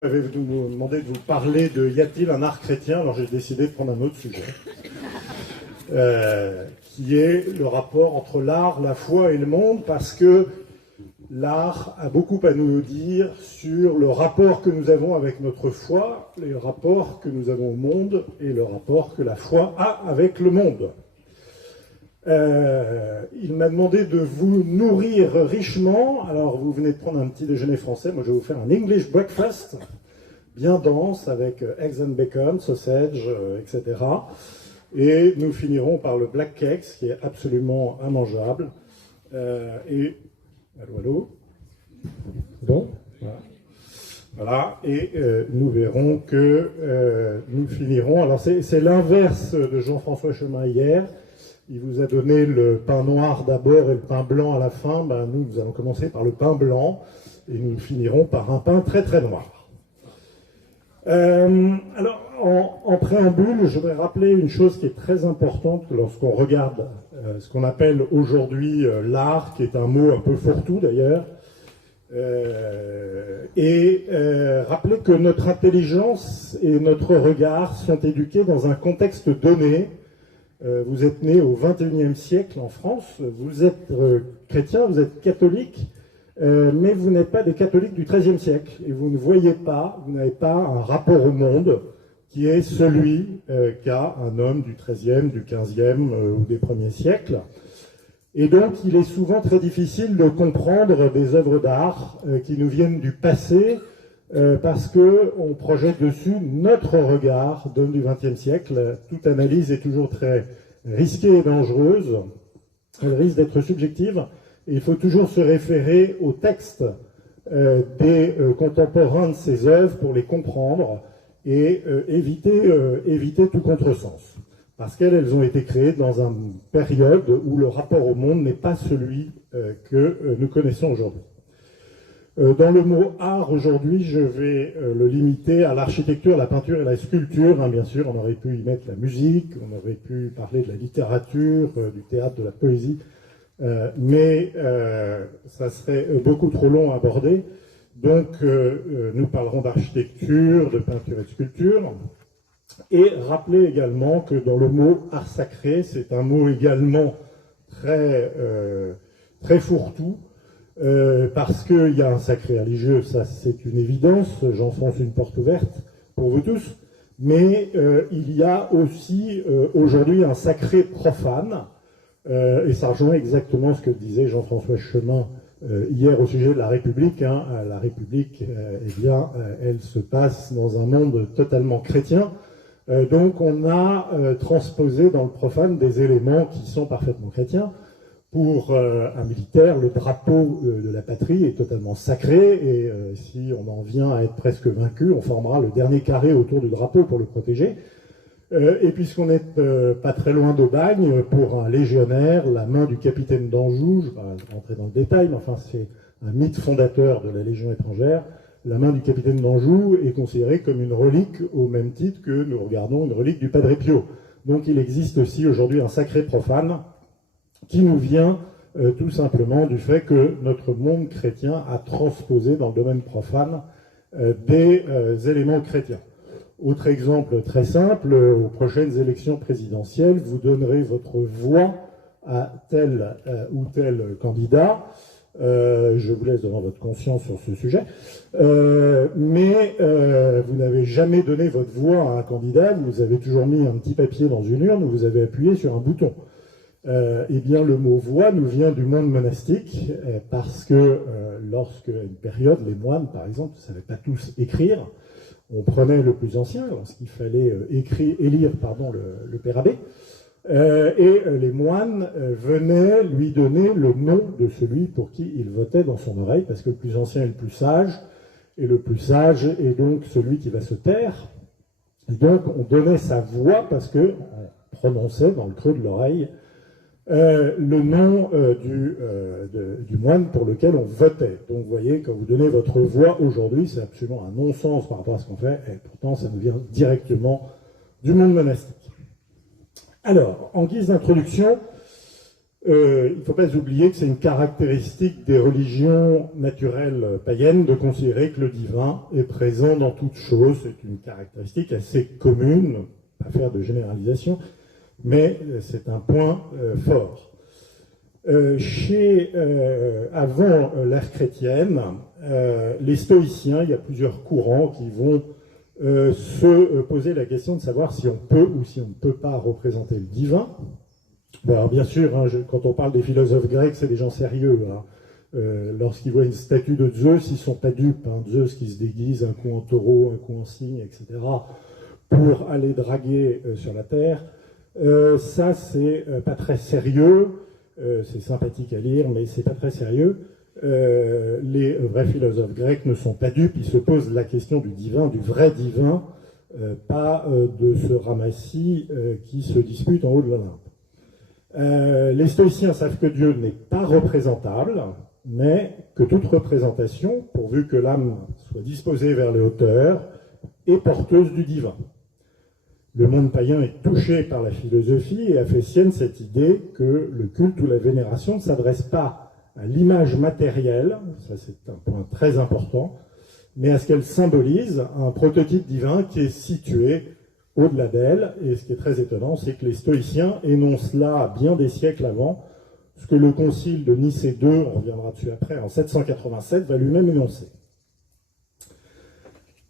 Vous m'avez demandé de vous parler de y a-t-il un art chrétien, alors j'ai décidé de prendre un autre sujet, qui est le rapport entre l'art, la foi et le monde, parce que l'art a beaucoup à nous dire sur le rapport que nous avons avec notre foi, le rapport que nous avons au monde et le rapport que la foi a avec le monde. Il m'a demandé de vous nourrir richement. Alors, vous venez de prendre un petit déjeuner français. Moi, je vais vous faire un English breakfast, bien dense, avec eggs and bacon, sausage, etc. Et nous finirons par le black cake, qui est absolument immangeable. Allô, allô. Bon, voilà. Et nous verrons que nous finirons. Alors, c'est l'inverse de Jean-François Chemin hier. Il vous a donné le pain noir d'abord et le pain blanc à la fin. Ben, nous allons commencer par le pain blanc et nous finirons par un pain très très noir. Alors, en préambule, je voudrais rappeler une chose qui est très importante lorsqu'on regarde ce qu'on appelle aujourd'hui l'art, qui est un mot un peu fourre-tout d'ailleurs, rappeler que notre intelligence et notre regard sont éduqués dans un contexte donné. Vous êtes né au XXIe siècle en France, vous êtes chrétien, vous êtes catholique, mais vous n'êtes pas des catholiques du XIIIe siècle. Et vous ne voyez pas, vous n'avez pas un rapport au monde qui est celui qu'a un homme du XIIIe, du XVe ou des premiers siècles. Et donc il est souvent très difficile de comprendre des œuvres d'art qui nous viennent du passé, parce qu'on projette dessus notre regard d'homme du XXe siècle. Toute analyse est toujours très risquée et dangereuse. Elle risque d'être subjective. Et il faut toujours se référer au texte des contemporains de ces œuvres pour les comprendre et éviter tout contresens. Parce qu'elles ont été créées dans une période où le rapport au monde n'est pas celui que nous connaissons aujourd'hui. Dans le mot art aujourd'hui, je vais le limiter à l'architecture, la peinture et la sculpture. Bien sûr, on aurait pu y mettre la musique, on aurait pu parler de la littérature, du théâtre, de la poésie, mais ça serait beaucoup trop long à aborder. Donc, nous parlerons d'architecture, de peinture et de sculpture. Et rappeler également que dans le mot art sacré, c'est un mot également très fourre-tout. Parce qu'il y a un sacré religieux, ça c'est une évidence, j'enfonce une porte ouverte pour vous tous, mais il y a aussi aujourd'hui un sacré profane, et ça rejoint exactement ce que disait Jean-François Chemin hier au sujet de la République. La République, elle se passe dans un monde totalement chrétien, donc on a transposé dans le profane des éléments qui sont parfaitement chrétiens. Pour un militaire, le drapeau de la patrie est totalement sacré, et si on en vient à être presque vaincu, on formera le dernier carré autour du drapeau pour le protéger. Et puisqu'on n'est pas très loin d'Aubagne, pour un légionnaire, la main du capitaine d'Anjou, je ne vais pas rentrer dans le détail, mais enfin c'est un mythe fondateur de la Légion étrangère, la main du capitaine d'Anjou est considérée comme une relique au même titre que nous regardons une relique du Padre Pio. Donc il existe aussi aujourd'hui un sacré profane, qui nous vient tout simplement du fait que notre monde chrétien a transposé dans le domaine profane des éléments chrétiens. Autre exemple très simple, aux prochaines élections présidentielles, vous donnerez votre voix à tel ou tel candidat. Je vous laisse devant votre conscience sur ce sujet. Mais vous n'avez jamais donné votre voix à un candidat, vous avez toujours mis un petit papier dans une urne, vous avez appuyé sur un bouton. Eh bien, le mot voix nous vient du monde monastique, parce que lorsqu'à une période, les moines, par exemple, ne savaient pas tous écrire. On prenait le plus ancien, lorsqu'il fallait élire le père abbé, et les moines venaient lui donner le nom de celui pour qui il votait dans son oreille, parce que le plus ancien est le plus sage, et le plus sage est donc celui qui va se taire. Et donc, on donnait sa voix parce qu'on prononçait dans le creux de l'oreille le nom du moine pour lequel on votait. Donc vous voyez, quand vous donnez votre voix aujourd'hui, c'est absolument un non-sens par rapport à ce qu'on fait, et pourtant ça nous vient directement du monde monastique. Alors, en guise d'introduction, Il ne faut pas oublier que c'est une caractéristique des religions naturelles païennes de considérer que le divin est présent dans toute chose. C'est une caractéristique assez commune, pas faire de généralisation, mais c'est un point fort. Avant l'ère chrétienne, les stoïciens, il y a plusieurs courants qui vont se poser la question de savoir si on peut ou si on ne peut pas représenter le divin. Bon, alors bien sûr, hein, quand on parle des philosophes grecs, c'est des gens sérieux. Hein. Lorsqu'ils voient une statue de Zeus, ils ne sont pas dupes. Hein. Zeus qui se déguise un coup en taureau, un coup en cygne, etc., pour aller draguer sur la terre. Ça, c'est pas très sérieux. C'est sympathique à lire, mais c'est pas très sérieux. Les vrais philosophes grecs ne sont pas dupes. Ils se posent la question du divin, du vrai divin, pas de ce ramassis qui se dispute en haut de l'Olympe. Les stoïciens savent que Dieu n'est pas représentable, mais que toute représentation, pourvu que l'âme soit disposée vers les hauteurs, est porteuse du divin. Le monde païen est touché par la philosophie et a fait sienne cette idée que le culte ou la vénération ne s'adresse pas à l'image matérielle, ça c'est un point très important, mais à ce qu'elle symbolise un prototype divin qui est situé au-delà d'elle. Et ce qui est très étonnant, c'est que les stoïciens énoncent là, bien des siècles avant, ce que le concile de Nicée II, on reviendra dessus après, en 787, va lui-même énoncer.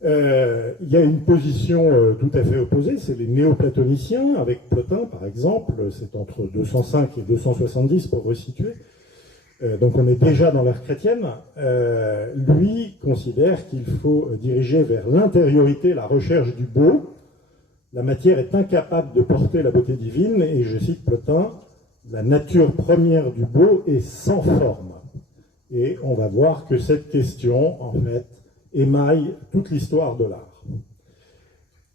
Il y a une position tout à fait opposée, c'est les néoplatoniciens, avec Plotin par exemple, c'est entre 205 et 270 pour resituer. Donc on est déjà dans l'ère chrétienne. Lui considère qu'il faut diriger vers l'intériorité, la recherche du beau. La matière est incapable de porter la beauté divine, et je cite Plotin, la nature première du beau est sans forme. Et on va voir que cette question, en fait, émaille toute l'histoire de l'art.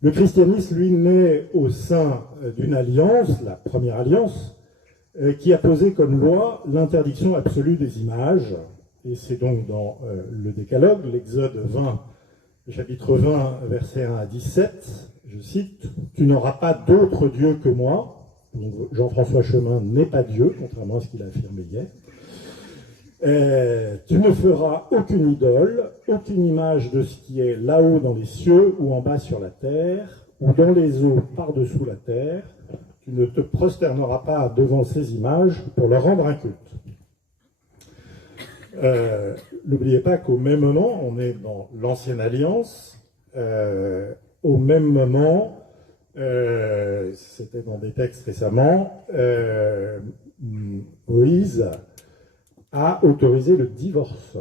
Le christianisme, lui, naît au sein d'une alliance, la première alliance, qui a posé comme loi l'interdiction absolue des images. Et c'est donc dans le Décalogue, l'Exode 20, chapitre 20, versets 1 à 17, je cite, « Tu n'auras pas d'autre Dieu que moi ». Donc Jean-François Chemin n'est pas Dieu, contrairement à ce qu'il a affirmé hier. Tu ne feras aucune idole, aucune image de ce qui est là-haut dans les cieux ou en bas sur la terre ou dans les eaux par-dessous la terre. Tu ne te prosterneras pas devant ces images pour leur rendre un culte. N'oubliez pas qu'au même moment, on est dans l'Ancienne Alliance, au même moment, c'était dans des textes récemment, Moïse a autorisé le divorce.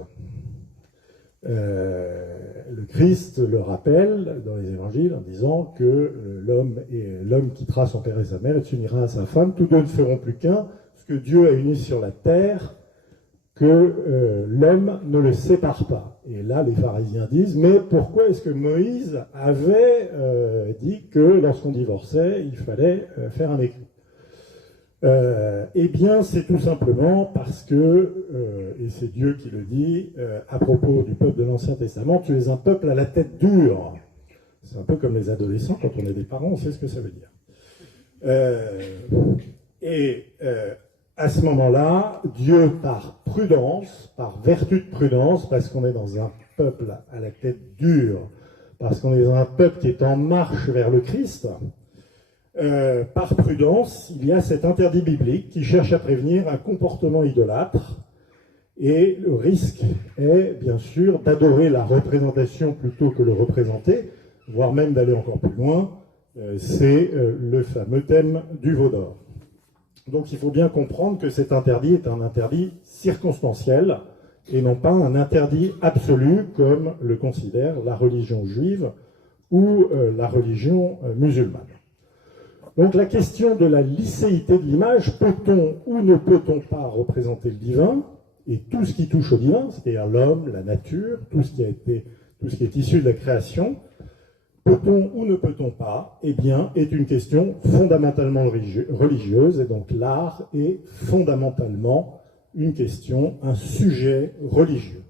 Le Christ le rappelle dans les évangiles en disant que l'homme quittera son père et sa mère et s'unira à sa femme, tous deux ne feront plus qu'un, ce que Dieu a uni sur la terre, que l'homme ne le sépare pas. Et là, les pharisiens disent, mais pourquoi est-ce que Moïse avait dit que lorsqu'on divorçait, il fallait faire un écrit? Eh bien, c'est tout simplement parce que, et c'est Dieu qui le dit, à propos du peuple de l'Ancien Testament, tu es un peuple à la tête dure. C'est un peu comme les adolescents, quand on est des parents, on sait ce que ça veut dire. À ce moment-là, Dieu, par prudence, par vertu de prudence, parce qu'on est dans un peuple à la tête dure, parce qu'on est dans un peuple qui est en marche vers le Christ, par prudence, il y a cet interdit biblique qui cherche à prévenir un comportement idolâtre, et le risque est, bien sûr, d'adorer la représentation plutôt que le représenter, voire même d'aller encore plus loin, c'est le fameux thème du veau d'or. Donc il faut bien comprendre que cet interdit est un interdit circonstanciel et non pas un interdit absolu comme le considère la religion juive ou la religion musulmane. Donc la question de la licéité de l'image, peut-on ou ne peut-on pas représenter le divin, et tout ce qui touche au divin, c'est-à-dire l'homme, la nature, tout ce qui est issu de la création, peut-on ou ne peut-on pas, eh bien, est une question fondamentalement religieuse, et donc l'art est fondamentalement une question, un sujet religieux.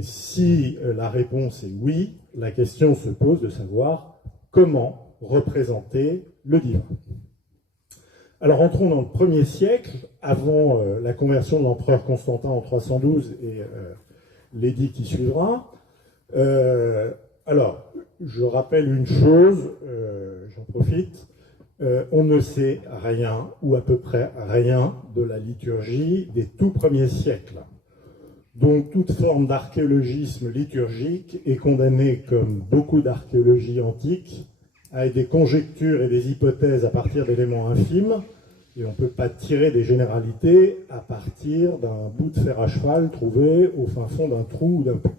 Si la réponse est oui, la question se pose de savoir comment représenter le divin. Alors entrons dans le 1er siècle, avant la conversion de l'empereur Constantin en 312 et l'édit qui suivra. Alors, je rappelle une chose, j'en profite, on ne sait rien, ou à peu près rien, de la liturgie des tout premiers siècles. Donc toute forme d'archéologisme liturgique est condamnée, comme beaucoup d'archéologie antique, à des conjectures et des hypothèses à partir d'éléments infimes, et on ne peut pas tirer des généralités à partir d'un bout de fer à cheval trouvé au fin fond d'un trou ou d'un puits.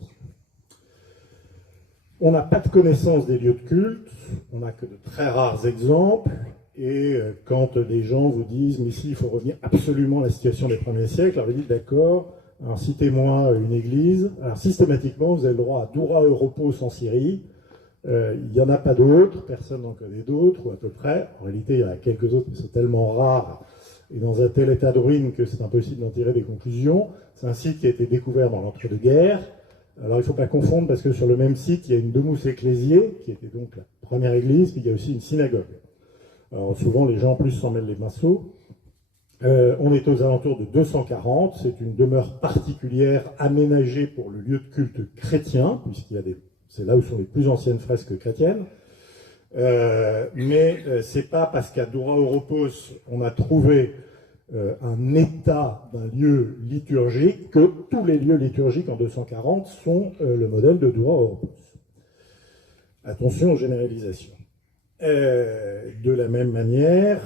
On n'a pas de connaissance des lieux de culte, on n'a que de très rares exemples, et quand des gens vous disent « mais si, il faut revenir absolument à la situation des premiers siècles », alors vous dites « d'accord, alors citez-moi une église ». Alors systématiquement, vous avez le droit à Doura Europos en Syrie, il n'y en a pas d'autres, personne n'en connaît d'autres, ou à peu près. En réalité, il y en a quelques autres, mais c'est tellement rare et dans un tel état de ruine que c'est impossible d'en tirer des conclusions. C'est un site qui a été découvert dans l'entre-deux-guerres. Alors il ne faut pas confondre, parce que sur le même site, il y a une Domus Ecclesiae, qui était donc la première église, puis il y a aussi une synagogue. Alors souvent, les gens en plus s'en mêlent les pinceaux. On est aux alentours de 240, c'est une demeure particulière aménagée pour le lieu de culte chrétien, puisqu'il y a c'est là où sont les plus anciennes fresques chrétiennes. Mais c'est pas parce qu'à Doura Europos, on a trouvé un état d'un lieu liturgique que tous les lieux liturgiques en 240 sont le modèle de Doura Europos. Attention aux généralisations. De la même manière,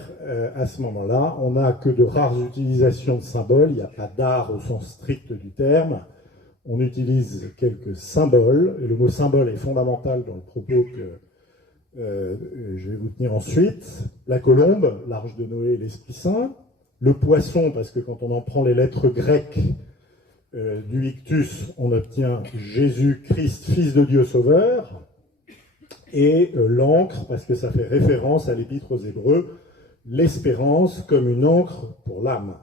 à ce moment-là, on n'a que de rares utilisations de symboles, il n'y a pas d'art au sens strict du terme. On utilise quelques symboles, et le mot symbole est fondamental dans le propos que je vais vous tenir ensuite. La colombe, l'arche de Noé et l'Esprit Saint. Le poisson, parce que quand on en prend les lettres grecques du ictus, on obtient Jésus-Christ, Fils de Dieu Sauveur. Et l'encre, parce que ça fait référence à l'épître aux Hébreux, l'espérance comme une encre pour l'âme.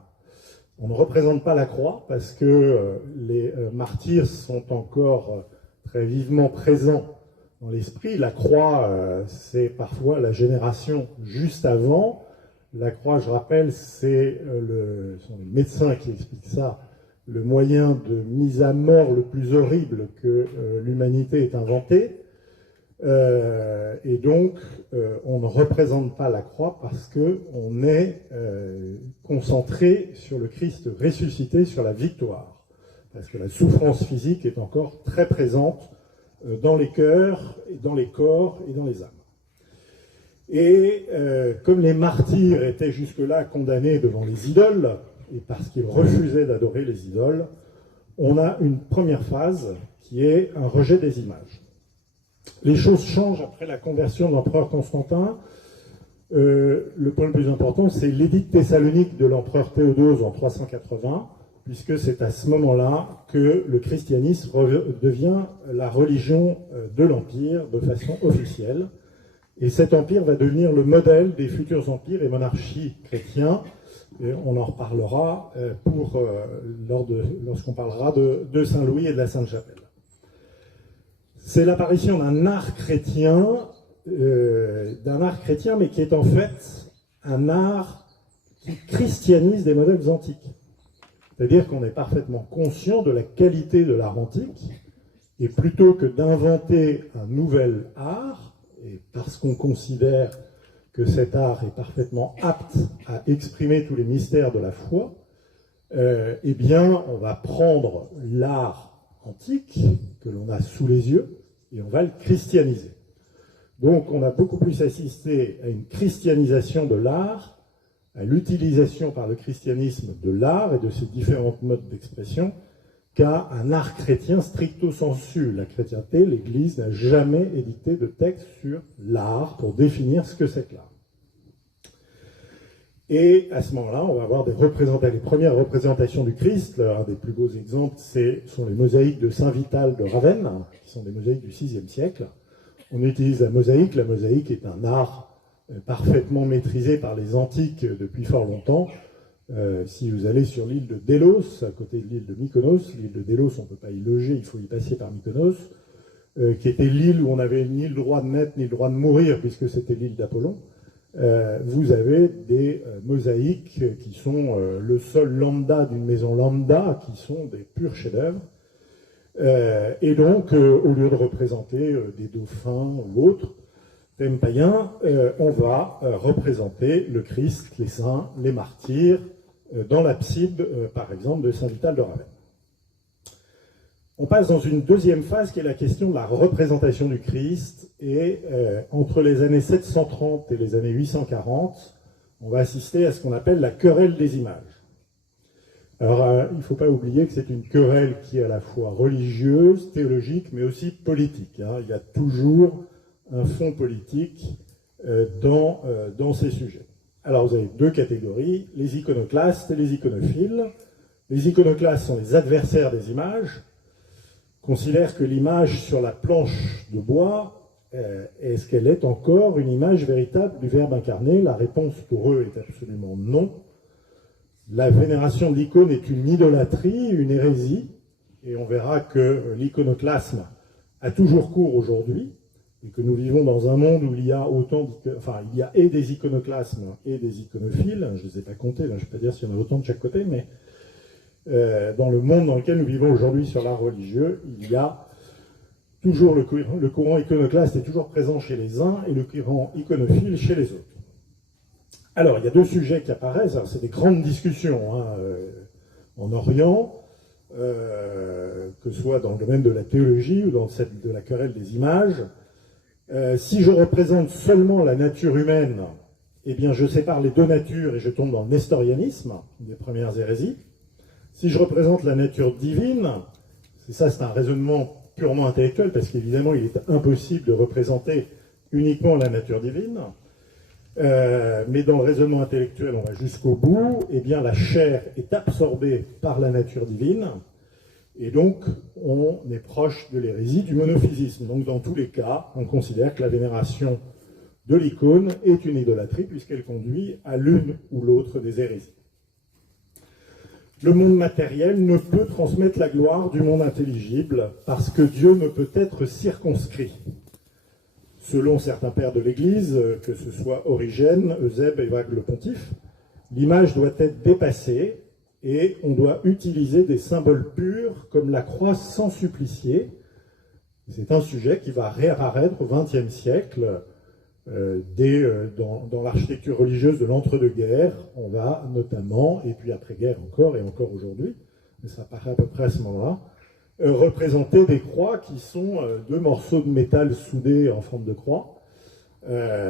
On ne représente pas la croix parce que les martyrs sont encore très vivement présents dans l'esprit. La croix, c'est parfois la génération juste avant. La croix, je rappelle, ce sont les médecins qui expliquent ça, le moyen de mise à mort le plus horrible que l'humanité ait inventé. Et donc, on ne représente pas la croix parce qu'on est concentré sur le Christ ressuscité, sur la victoire. Parce que la souffrance physique est encore très présente dans les cœurs, dans les corps et dans les âmes. Et comme les martyrs étaient jusque-là condamnés devant les idoles, et parce qu'ils refusaient d'adorer les idoles, on a une première phase qui est un rejet des images. Les choses changent après la conversion de l'empereur Constantin. Le point le plus important, c'est l'édit de Thessalonique de l'empereur Théodose en 380, puisque c'est à ce moment-là que le christianisme devient la religion de l'Empire de façon officielle. Et cet empire va devenir le modèle des futurs empires et monarchies chrétiens. Et on en reparlera lorsqu'on parlera de Saint-Louis et de la Sainte-Chapelle. C'est l'apparition d'un art chrétien, mais qui est en fait un art qui christianise des modèles antiques. C'est-à-dire qu'on est parfaitement conscient de la qualité de l'art antique, et plutôt que d'inventer un nouvel art, et parce qu'on considère que cet art est parfaitement apte à exprimer tous les mystères de la foi, eh bien, on va prendre l'art antique que l'on a sous les yeux et on va le christianiser. Donc, on a beaucoup plus assisté à une christianisation de l'art, à l'utilisation par le christianisme de l'art et de ses différents modes d'expression, qu'à un art chrétien stricto sensu. La chrétienté, l'Église n'a jamais édité de texte sur l'art pour définir ce que c'est que l'art. Et à ce moment-là, on va avoir les premières représentations du Christ. Un des plus beaux exemples sont les mosaïques de Saint Vital de Ravenne, qui sont des mosaïques du VIe siècle. On utilise la mosaïque. La mosaïque est un art parfaitement maîtrisé par les antiques depuis fort longtemps. Si vous allez sur l'île de Délos, à côté de l'île de Mykonos, l'île de Délos, on ne peut pas y loger, il faut y passer par Mykonos, qui était l'île où on n'avait ni le droit de naître ni le droit de mourir, puisque c'était l'île d'Apollon. vous avez des mosaïques qui sont le sol lambda d'une maison lambda, qui sont des purs chefs-d'œuvre. Et donc, au lieu de représenter des dauphins ou autres thèmes païens, on va représenter le Christ, les saints, les martyrs, dans l'abside, par exemple, de Saint-Vital de Ravenne. On passe dans une deuxième phase qui est la question de la représentation du Christ. Et entre les années 730 et les années 840, on va assister à ce qu'on appelle la querelle des images. Alors, il ne faut pas oublier que c'est une querelle qui est à la fois religieuse, théologique, mais aussi politique. Hein. Il y a toujours un fond politique dans ces sujets. Alors, vous avez deux catégories, les iconoclastes et les iconophiles. Les iconoclastes sont les adversaires des images, considèrent que l'image sur la planche de bois, est-ce qu'elle est encore une image véritable du Verbe incarné? La réponse pour eux est absolument non. La vénération de l'icône est une idolâtrie, une hérésie, et on verra que l'iconoclasme a toujours cours aujourd'hui, et que nous vivons dans un monde où il y a il y a et des iconoclasmes et des iconophiles. Je ne les ai pas comptés, là, je ne vais pas dire s'il y en a autant de chaque côté, mais dans le monde dans lequel nous vivons aujourd'hui sur l'art religieux, il y a toujours le courant iconoclaste est toujours présent chez les uns et le courant iconophile chez les autres. Alors, il y a deux sujets qui apparaissent. C'est des grandes discussions en Orient, que ce soit dans le domaine de la théologie ou dans celle de la querelle des images. Si je représente seulement la nature humaine, eh bien, je sépare les deux natures et je tombe dans le nestorianisme, des premières hérésies. Si je représente la nature divine, c'est un raisonnement purement intellectuel, parce qu'évidemment, il est impossible de représenter uniquement la nature divine. Mais dans le raisonnement intellectuel, on va jusqu'au bout, eh bien la chair est absorbée par la nature divine, et donc on est proche de l'hérésie du monophysisme. Donc dans tous les cas, on considère que la vénération de l'icône est une idolâtrie, puisqu'elle conduit à l'une ou l'autre des hérésies. Le monde matériel ne peut transmettre la gloire du monde intelligible, parce que Dieu ne peut être circonscrit. Selon certains pères de l'Église, que ce soit Origène, Eusèbe et Vague le Pontife, l'image doit être dépassée et on doit utiliser des symboles purs comme la croix sans supplicié. C'est un sujet qui va réapparaître au XXe siècle. Dans l'architecture religieuse de l'entre-deux-guerres, on va notamment, et puis après-guerre encore et encore aujourd'hui, mais ça apparaît à peu près à ce moment-là, représenter des croix qui sont deux morceaux de métal soudés en forme de croix.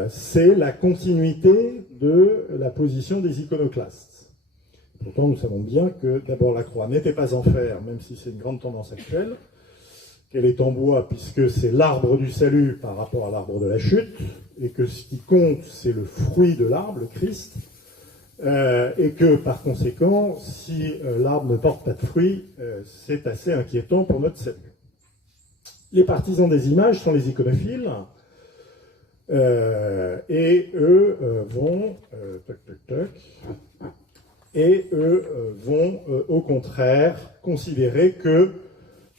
C'est la continuité de la position des iconoclastes. Pourtant, nous savons bien que d'abord la croix n'était pas en fer, même si c'est une grande tendance actuelle, qu'elle est en bois puisque c'est l'arbre du salut par rapport à l'arbre de la chute, et que ce qui compte, c'est le fruit de l'arbre, le Christ, et que par conséquent, si l'arbre ne porte pas de fruits, c'est assez inquiétant pour notre salut. Les partisans des images sont les iconophiles, et eux vont au contraire considérer que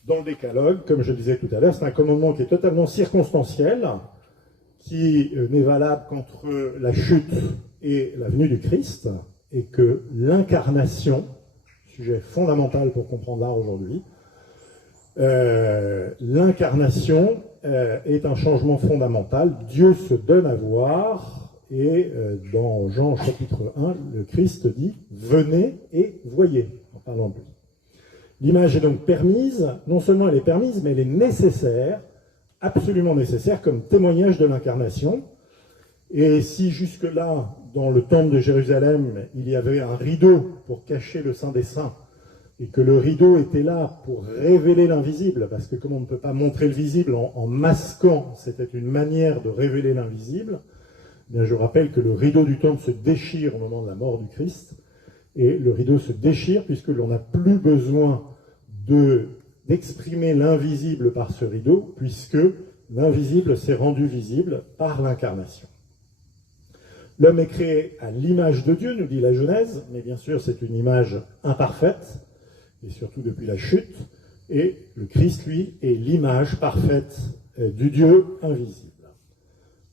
dans le décalogue, comme je disais tout à l'heure, c'est un commandement qui est totalement circonstanciel, qui n'est valable qu'entre la chute et la venue du Christ, et que l'incarnation, sujet fondamental pour comprendre l'art aujourd'hui, l'incarnation est un changement fondamental. Dieu se donne à voir, et dans Jean chapitre 1, le Christ dit « Venez et voyez », en parlant de lui. L'image est donc permise, non seulement elle est permise, mais elle est nécessaire, absolument nécessaire, comme témoignage de l'incarnation. Et si jusque-là, dans le temple de Jérusalem, il y avait un rideau pour cacher le Saint des Saints, et que le rideau était là pour révéler l'invisible, parce que comme on ne peut pas montrer le visible en masquant, c'était une manière de révéler l'invisible, eh bien je rappelle que le rideau du temple se déchire au moment de la mort du Christ, et le rideau se déchire puisque l'on n'a plus besoin d'exprimer l'invisible par ce rideau, puisque l'invisible s'est rendu visible par l'incarnation. L'homme est créé à l'image de Dieu, nous dit la Genèse, mais bien sûr c'est une image imparfaite, et surtout depuis la chute, et le Christ, lui, est l'image parfaite du Dieu invisible.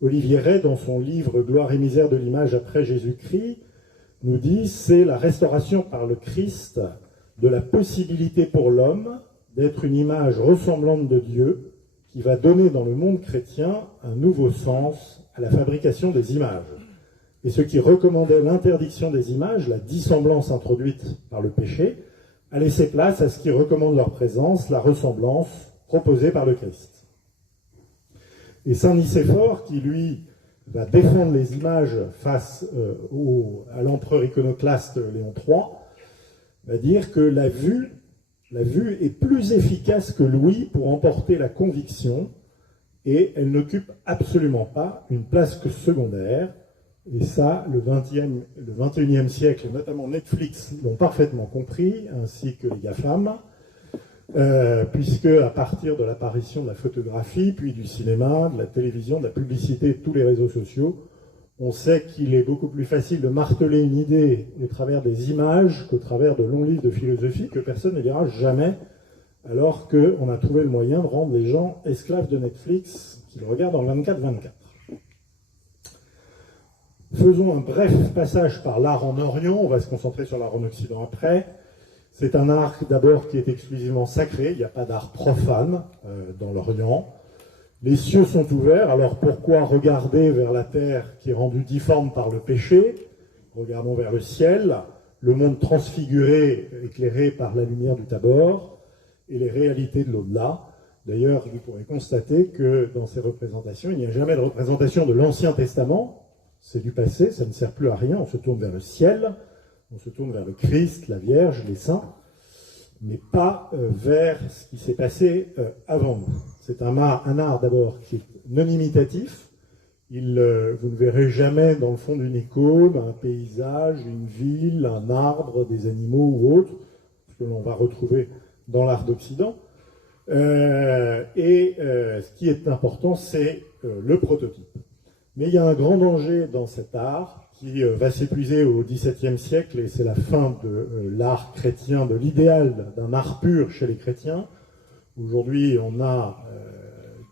Olivier Rey, dans son livre « Gloire et misère de l'image après Jésus-Christ », nous dit « C'est la restauration par le Christ de la possibilité pour l'homme d'être une image ressemblante de Dieu qui va donner dans le monde chrétien un nouveau sens à la fabrication des images. Et ce qui recommandait l'interdiction des images, la dissemblance introduite par le péché, a laissé place à ce qui recommande leur présence, la ressemblance proposée par le Christ. » Et saint Nicéphore, qui lui va défendre les images face à l'empereur iconoclaste Léon III, va dire que la vue est plus efficace que l'ouïe pour emporter la conviction, et elle n'occupe absolument pas une place que secondaire. Et ça, le 21e siècle, et notamment Netflix, l'ont parfaitement compris, ainsi que les GAFAM, puisque à partir de l'apparition de la photographie, puis du cinéma, de la télévision, de la publicité, de tous les réseaux sociaux, on sait qu'il est beaucoup plus facile de marteler une idée au travers des images qu'au travers de longs livres de philosophie que personne ne lira jamais, alors qu'on a trouvé le moyen de rendre les gens esclaves de Netflix qui le regardent en 24/24. Faisons un bref passage par l'art en Orient, on va se concentrer sur l'art en Occident après. C'est un art d'abord qui est exclusivement sacré, il n'y a pas d'art profane dans l'Orient. Les cieux sont ouverts, alors pourquoi regarder vers la terre qui est rendue difforme par le péché? Regardons vers le ciel, le monde transfiguré, éclairé par la lumière du Tabor, et les réalités de l'au-delà. D'ailleurs, vous pourrez constater que dans ces représentations, il n'y a jamais de représentation de l'Ancien Testament. C'est du passé, ça ne sert plus à rien, on se tourne vers le ciel, on se tourne vers le Christ, la Vierge, les saints, mais pas vers ce qui s'est passé avant nous. C'est un art d'abord qui est non imitatif. Vous ne verrez jamais dans le fond d'une icône un paysage, une ville, un arbre, des animaux ou autre, ce que l'on va retrouver dans l'art d'Occident. Ce qui est important, c'est le prototype. Mais il y a un grand danger dans cet art qui va s'épuiser au XVIIe siècle, et c'est la fin de l'art chrétien, de l'idéal d'un art pur chez les chrétiens. Aujourd'hui, on a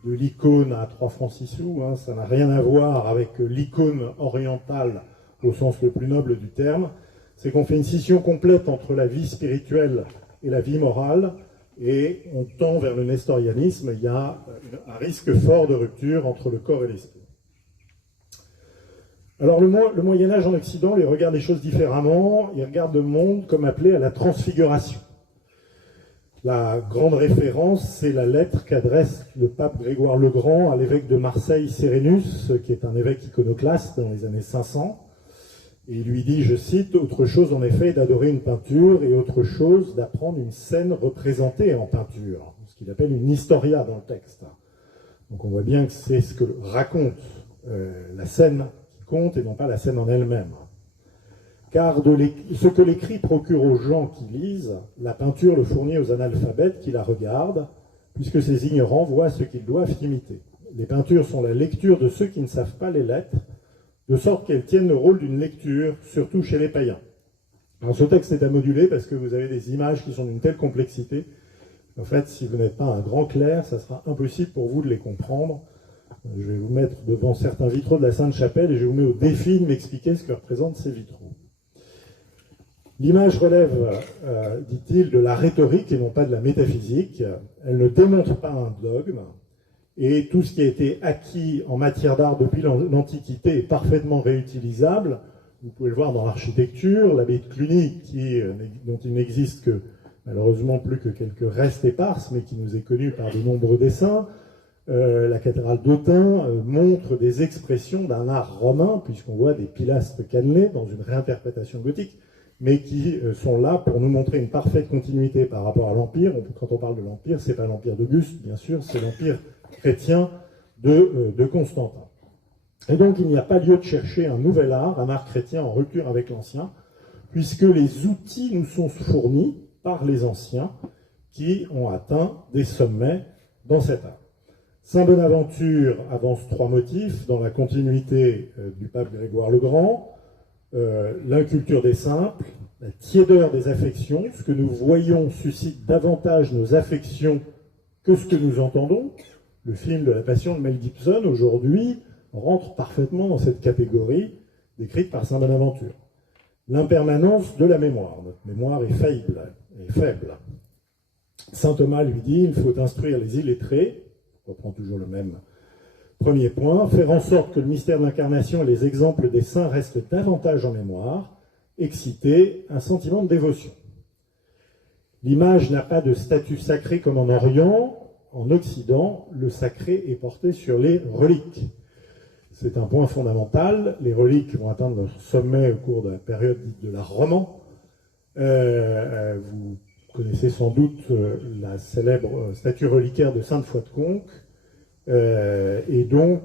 de l'icône à 3 francs 6 sous, hein, ça n'a rien à voir avec l'icône orientale au sens le plus noble du terme. C'est qu'on fait une scission complète entre la vie spirituelle et la vie morale, et on tend vers le nestorianisme. Il y a un risque fort de rupture entre le corps et l'esprit. Alors le Moyen-Âge en Occident, il regarde les choses différemment, il regarde le monde comme appelé à la transfiguration. La grande référence, c'est la lettre qu'adresse le pape Grégoire le Grand à l'évêque de Marseille, Sérénus, qui est un évêque iconoclaste dans les années 500. Et il lui dit, je cite, « Autre chose en effet d'adorer une peinture et autre chose d'apprendre une scène représentée en peinture », ce qu'il appelle une historia dans le texte. Donc on voit bien que c'est ce que raconte la scène compte et non pas la scène en elle-même. Car ce que l'écrit procure aux gens qui lisent, la peinture le fournit aux analphabètes qui la regardent, puisque ces ignorants voient ce qu'ils doivent imiter. Les peintures sont la lecture de ceux qui ne savent pas les lettres, de sorte qu'elles tiennent le rôle d'une lecture, surtout chez les païens. Alors ce texte est à moduler parce que vous avez des images qui sont d'une telle complexité. En fait, si vous n'êtes pas un grand clerc, ça sera impossible pour vous de les comprendre. Je vais vous mettre devant certains vitraux de la Sainte-Chapelle et je vous mets au défi de m'expliquer ce que représentent ces vitraux. L'image relève, dit-il, de la rhétorique et non pas de la métaphysique. Elle ne démontre pas un dogme, et tout ce qui a été acquis en matière d'art depuis l'Antiquité est parfaitement réutilisable. Vous pouvez le voir dans l'architecture, l'abbaye de Cluny, dont il n'existe que, malheureusement, plus que quelques restes éparses, mais qui nous est connu par de nombreux dessins. La cathédrale d'Autun montre des expressions d'un art romain, puisqu'on voit des pilastres cannelés dans une réinterprétation gothique, mais qui sont là pour nous montrer une parfaite continuité par rapport à l'Empire. Quand on parle de l'Empire, c'est pas l'Empire d'Auguste, bien sûr, c'est l'Empire chrétien de Constantin. Et donc, il n'y a pas lieu de chercher un nouvel art, un art chrétien en rupture avec l'ancien, puisque les outils nous sont fournis par les anciens qui ont atteint des sommets dans cet art. Saint Bonaventure avance 3 motifs dans la continuité du pape Grégoire le Grand. L'inculture des simples, la tiédeur des affections, ce que nous voyons suscite davantage nos affections que ce que nous entendons. Le film de la Passion de Mel Gibson, aujourd'hui, rentre parfaitement dans cette catégorie décrite par saint Bonaventure. L'impermanence de la mémoire. Notre mémoire est faillible, est faible. Saint Thomas lui dit, il faut instruire les illettrés, on reprend toujours le même premier point, faire en sorte que le mystère de l'incarnation et les exemples des saints restent davantage en mémoire, exciter un sentiment de dévotion. L'image n'a pas de statut sacré comme en Orient. En Occident, le sacré est porté sur les reliques. C'est un point fondamental. Les reliques vont atteindre leur sommet au cours de la période dite de l'art roman. Vous connaissez sans doute la célèbre statue reliquaire de Sainte Foy de Conques. Et donc,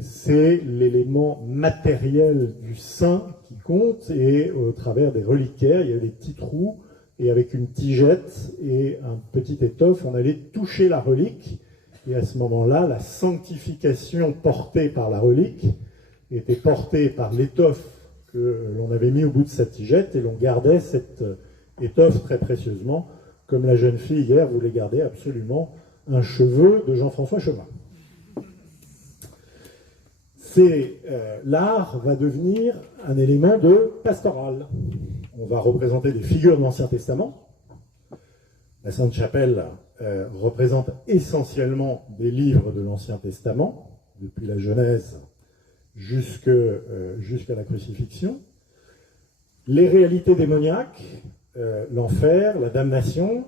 c'est l'élément matériel du saint qui compte. Et au travers des reliquaires, il y a des petits trous. Et avec une tigette et un petit étoffe, on allait toucher la relique. Et à ce moment-là, la sanctification portée par la relique était portée par l'étoffe que l'on avait mis au bout de sa tigette, et l'on gardait cette étoffe très précieusement, comme la jeune fille hier voulait garder absolument un cheveu de Jean-François Chemin. L'art va devenir un élément de pastoral. On va représenter des figures de l'Ancien Testament. La Sainte-Chapelle représente essentiellement des livres de l'Ancien Testament, depuis la Genèse jusqu'à la crucifixion. Les réalités démoniaques, l'enfer, la damnation,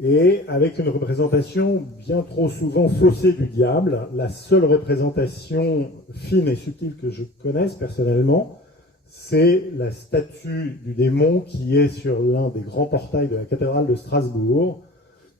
et avec une représentation bien trop souvent faussée du diable. La seule représentation fine et subtile que je connaisse personnellement, c'est la statue du démon qui est sur l'un des grands portails de la cathédrale de Strasbourg.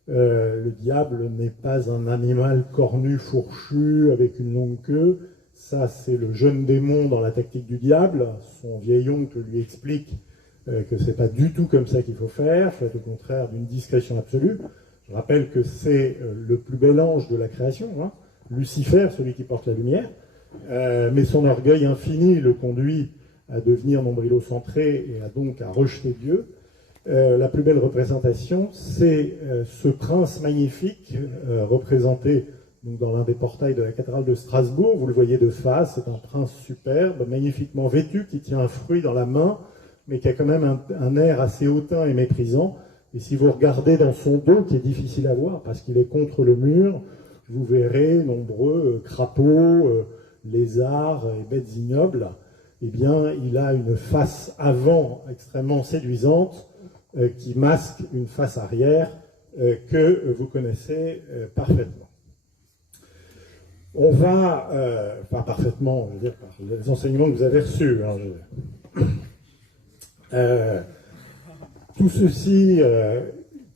Le diable n'est pas un animal cornu, fourchu, avec une longue queue. Ça, c'est le jeune démon dans la tactique du diable. Son vieil oncle lui explique que c'est pas du tout comme ça qu'il faut faire, faites au contraire d'une discrétion absolue. Je rappelle que c'est le plus bel ange de la création, hein, Lucifer, celui qui porte la lumière, mais son orgueil infini le conduit à devenir nombrilocentré et donc à rejeter Dieu. La plus belle représentation, c'est ce prince magnifique représenté donc, dans l'un des portails de la cathédrale de Strasbourg. Vous le voyez de face, c'est un prince superbe, magnifiquement vêtu, qui tient un fruit dans la main, mais qui a quand même un air assez hautain et méprisant. Et si vous regardez dans son dos, qui est difficile à voir parce qu'il est contre le mur, vous verrez nombreux crapauds, lézards et bêtes ignobles. Eh bien, il a une face avant extrêmement séduisante qui masque une face arrière que vous connaissez parfaitement. On va, pas parfaitement, je veux dire, par les enseignements que vous avez reçus, hein, tout ceci,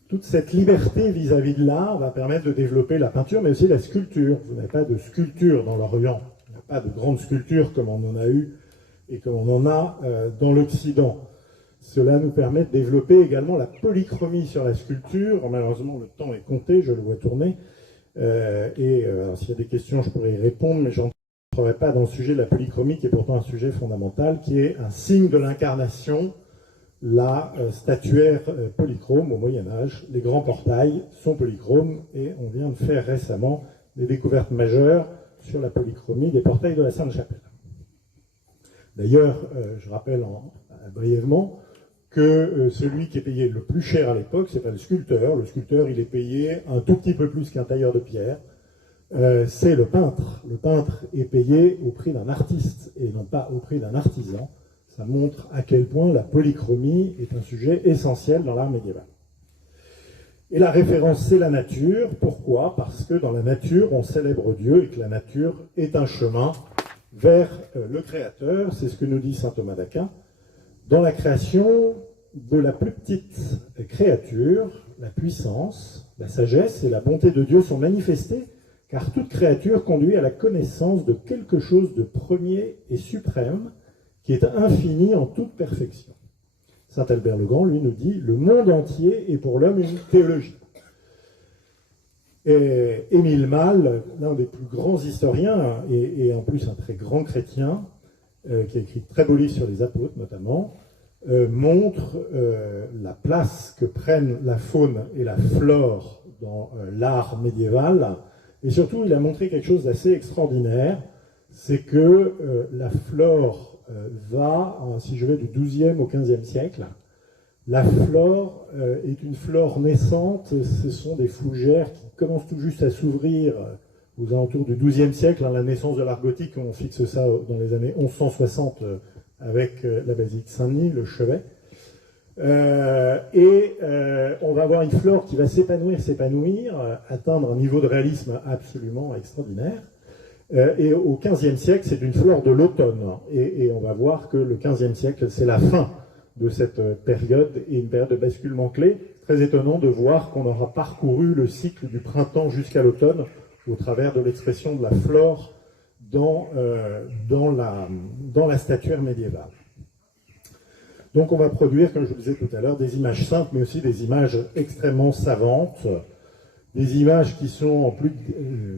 toute cette liberté vis-à-vis de l'art va permettre de développer la peinture, mais aussi la sculpture. Vous n'avez pas de sculpture dans l'Orient, il n'y a pas de grande sculpture comme on en a eu et comme on en a dans l'Occident. Cela nous permet de développer également la polychromie sur la sculpture. Malheureusement, le temps est compté, je le vois tourner. S'il y a des questions, je pourrais y répondre, mais je n'entrerai pas dans le sujet de la polychromie, qui est pourtant un sujet fondamental, qui est un signe de l'incarnation. La statuaire polychrome au Moyen-Âge, les grands portails sont polychromes et on vient de faire récemment des découvertes majeures sur la polychromie des portails de la Sainte-Chapelle. D'ailleurs, je rappelle brièvement que celui qui est payé le plus cher à l'époque, c'est pas le sculpteur. Le sculpteur, il est payé un tout petit peu plus qu'un tailleur de pierre. C'est le peintre. Le peintre est payé au prix d'un artiste et non pas au prix d'un artisan. Ça montre à quel point la polychromie est un sujet essentiel dans l'art médiéval. Et la référence, c'est la nature. Pourquoi? Parce que dans la nature, on célèbre Dieu et que la nature est un chemin vers le Créateur. C'est ce que nous dit saint Thomas d'Aquin. Dans la création de la plus petite créature, la puissance, la sagesse et la bonté de Dieu sont manifestées, car toute créature conduit à la connaissance de quelque chose de premier et suprême, qui est infini en toute perfection. Saint Albert le Grand, lui, nous dit « Le monde entier est pour l'homme une théologie ». Et Émile Malle, l'un des plus grands historiens, et en plus un très grand chrétien, qui a écrit de très beaux livres sur les apôtres notamment, montre la place que prennent la faune et la flore dans l'art médiéval. Et surtout, il a montré quelque chose d'assez extraordinaire, c'est que la flore va, si je vais du XIIe au XVe siècle, la flore est une flore naissante, ce sont des fougères qui commencent tout juste à s'ouvrir aux alentours du XIIe siècle, la naissance de l'art gothique, on fixe ça dans les années 1160 avec la basilique Saint-Denis, le chevet. On va avoir une flore qui va s'épanouir, atteindre un niveau de réalisme absolument extraordinaire. Et au XVe siècle, c'est une flore de l'automne. Et on va voir que le XVe siècle, c'est la fin de cette période et une période de basculement clé. Très étonnant de voir qu'on aura parcouru le cycle du printemps jusqu'à l'automne au travers de l'expression de la flore dans la statuaire médiévale. Donc on va produire, comme je vous disais tout à l'heure, des images simples, mais aussi des images extrêmement savantes, des images qui sont en plus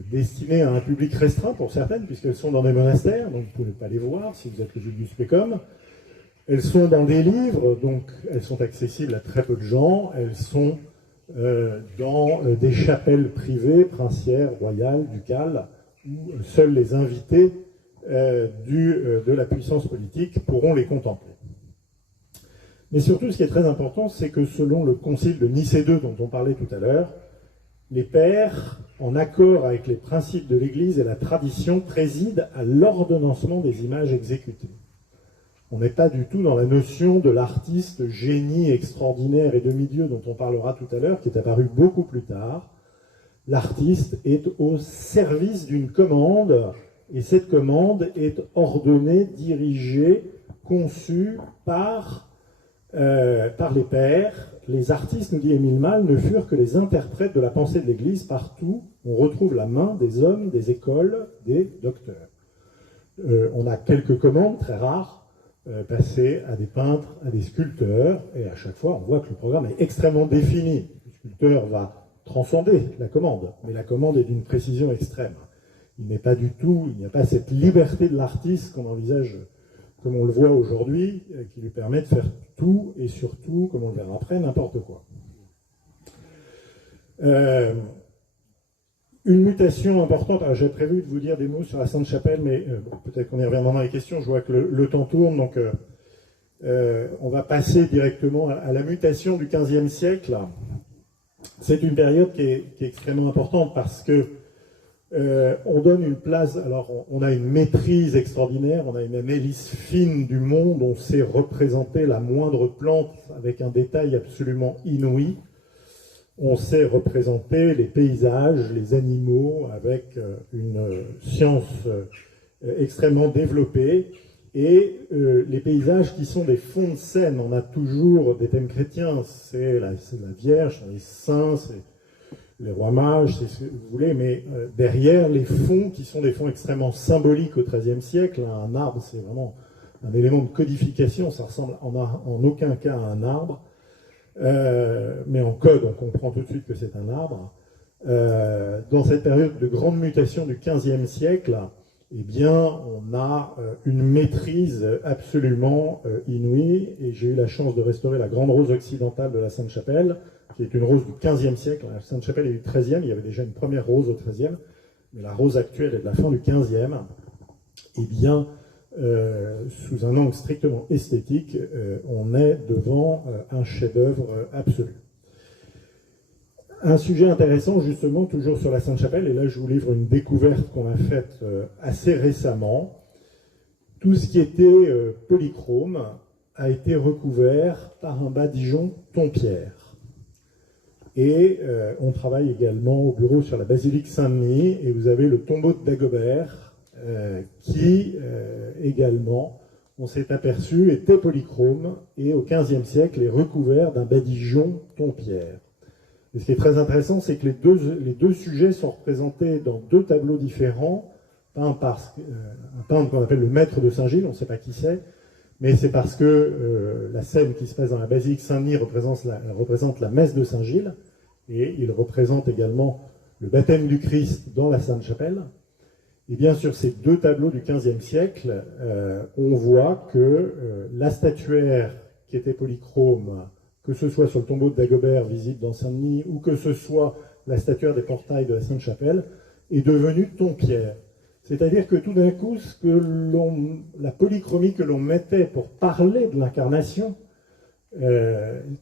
destinées à un public restreint pour certaines, puisqu'elles sont dans des monastères, donc vous ne pouvez pas les voir si vous êtes le Julius Pecum. Elles sont dans des livres, donc elles sont accessibles à très peu de gens. Elles sont dans des chapelles privées, princières, royales, ducales, où seuls les invités de la puissance politique pourront les contempler. Mais surtout, ce qui est très important, c'est que selon le concile de Nicée II, dont on parlait tout à l'heure, les pères, en accord avec les principes de l'Église et la tradition, président à l'ordonnancement des images exécutées. On n'est pas du tout dans la notion de l'artiste génie extraordinaire et demi-dieu dont on parlera tout à l'heure, qui est apparu beaucoup plus tard. L'artiste est au service d'une commande, et cette commande est ordonnée, dirigée, conçue par les pères. Les artistes, nous dit Émile Malle, ne furent que les interprètes de la pensée de l'Église. Partout, on retrouve la main des hommes, des écoles, des docteurs. On a quelques commandes, très rares, passées à des peintres, à des sculpteurs, et à chaque fois, on voit que le programme est extrêmement défini. Le sculpteur va transcender la commande, mais la commande est d'une précision extrême. Il n'y a pas cette liberté de l'artiste qu'on envisage comme on le voit aujourd'hui, qui lui permet de faire tout, et surtout, comme on le verra après, n'importe quoi. Une mutation importante, alors j'ai prévu de vous dire des mots sur la Sainte-Chapelle, mais peut-être qu'on y reviendra dans les questions, je vois que le temps tourne, donc on va passer directement à la mutation du XVe siècle. C'est une période qui est extrêmement importante parce que on donne une place, alors on a une maîtrise extraordinaire, on a une analyse fine du monde, on sait représenter la moindre plante avec un détail absolument inouï, on sait représenter les paysages, les animaux avec une science extrêmement développée, et les paysages qui sont des fonds de scène, on a toujours des thèmes chrétiens, c'est la Vierge, les saints, c'est les rois mages, c'est ce que vous voulez, mais derrière les fonds qui sont des fonds extrêmement symboliques au XIIIe siècle, un arbre c'est vraiment un élément de codification, ça ressemble en aucun cas à un arbre, mais en code on comprend tout de suite que c'est un arbre. Dans cette période de grande mutation du XVe siècle, eh bien on a une maîtrise absolument inouïe, et j'ai eu la chance de restaurer la grande rose occidentale de la Sainte-Chapelle, qui est une rose du XVe siècle. La Sainte-Chapelle est du XIIIe, il y avait déjà une première rose au XIIIe, mais la rose actuelle est de la fin du XVe. Eh bien, sous un angle strictement esthétique, on est devant un chef-d'œuvre absolu. Un sujet intéressant, justement, toujours sur la Sainte-Chapelle, et là je vous livre une découverte qu'on a faite assez récemment. Tout ce qui était polychrome a été recouvert par un badigeon ton-pierre. Et on travaille également au bureau sur la basilique Saint-Denis, et vous avez le tombeau de Dagobert, qui également, on s'est aperçu, était polychrome, et au XVe siècle est recouvert d'un badigeon ton-pierre. Et ce qui est très intéressant, c'est que les deux sujets sont représentés dans deux tableaux différents, peints par un peintre qu'on appelle le maître de Saint-Gilles, on ne sait pas qui c'est, mais c'est parce que la scène qui se passe dans la basilique Saint-Denis représente la messe de Saint-Gilles, et il représente également le baptême du Christ dans la Sainte-Chapelle. Et bien sur ces deux tableaux du XVe siècle, on voit que la statuaire qui était polychrome, que ce soit sur le tombeau de Dagobert visible dans Saint-Denis, ou que ce soit la statuaire des portails de la Sainte-Chapelle, est devenue ton-pierre. C'est-à-dire que tout d'un coup, la polychromie que l'on mettait pour parler de l'incarnation,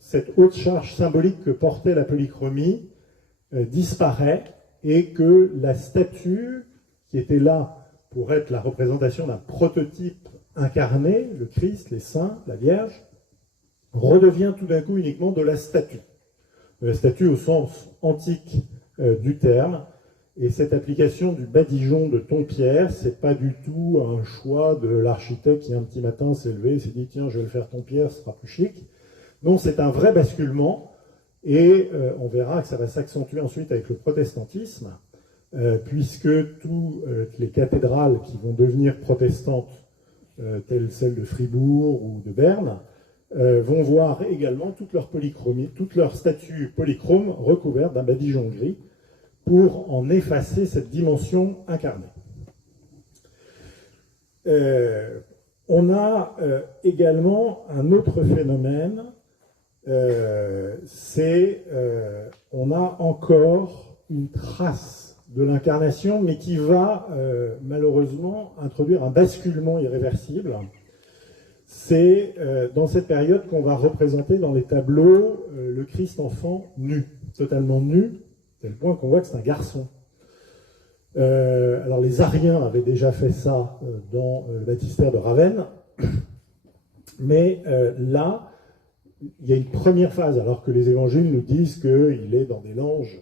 cette haute charge symbolique que portait la polychromie, disparaît, et que la statue, qui était là pour être la représentation d'un prototype incarné, le Christ, les saints, la Vierge, redevient tout d'un coup uniquement de la statue. De la statue au sens antique du terme. Et cette application du badigeon de ton-pierre, c'est pas du tout un choix de l'architecte qui un petit matin s'est levé et s'est dit tiens, je vais le faire ton-pierre, ce sera plus chic. Non, c'est un vrai basculement, et on verra que ça va s'accentuer ensuite avec le protestantisme, puisque toutes les cathédrales qui vont devenir protestantes, telles celles de Fribourg ou de Berne, vont voir également toute leur statue polychrome recouverte d'un badigeon gris, pour en effacer cette dimension incarnée. On a également un autre phénomène, on a encore une trace de l'incarnation, mais qui va malheureusement introduire un basculement irréversible. C'est dans cette période qu'on va représenter dans les tableaux le Christ enfant nu, totalement nu, tel point qu'on voit que c'est un garçon. Alors les Ariens avaient déjà fait ça dans le baptistère de Ravenne, mais là, il y a une première phase, alors que les évangiles nous disent qu'il est dans des langes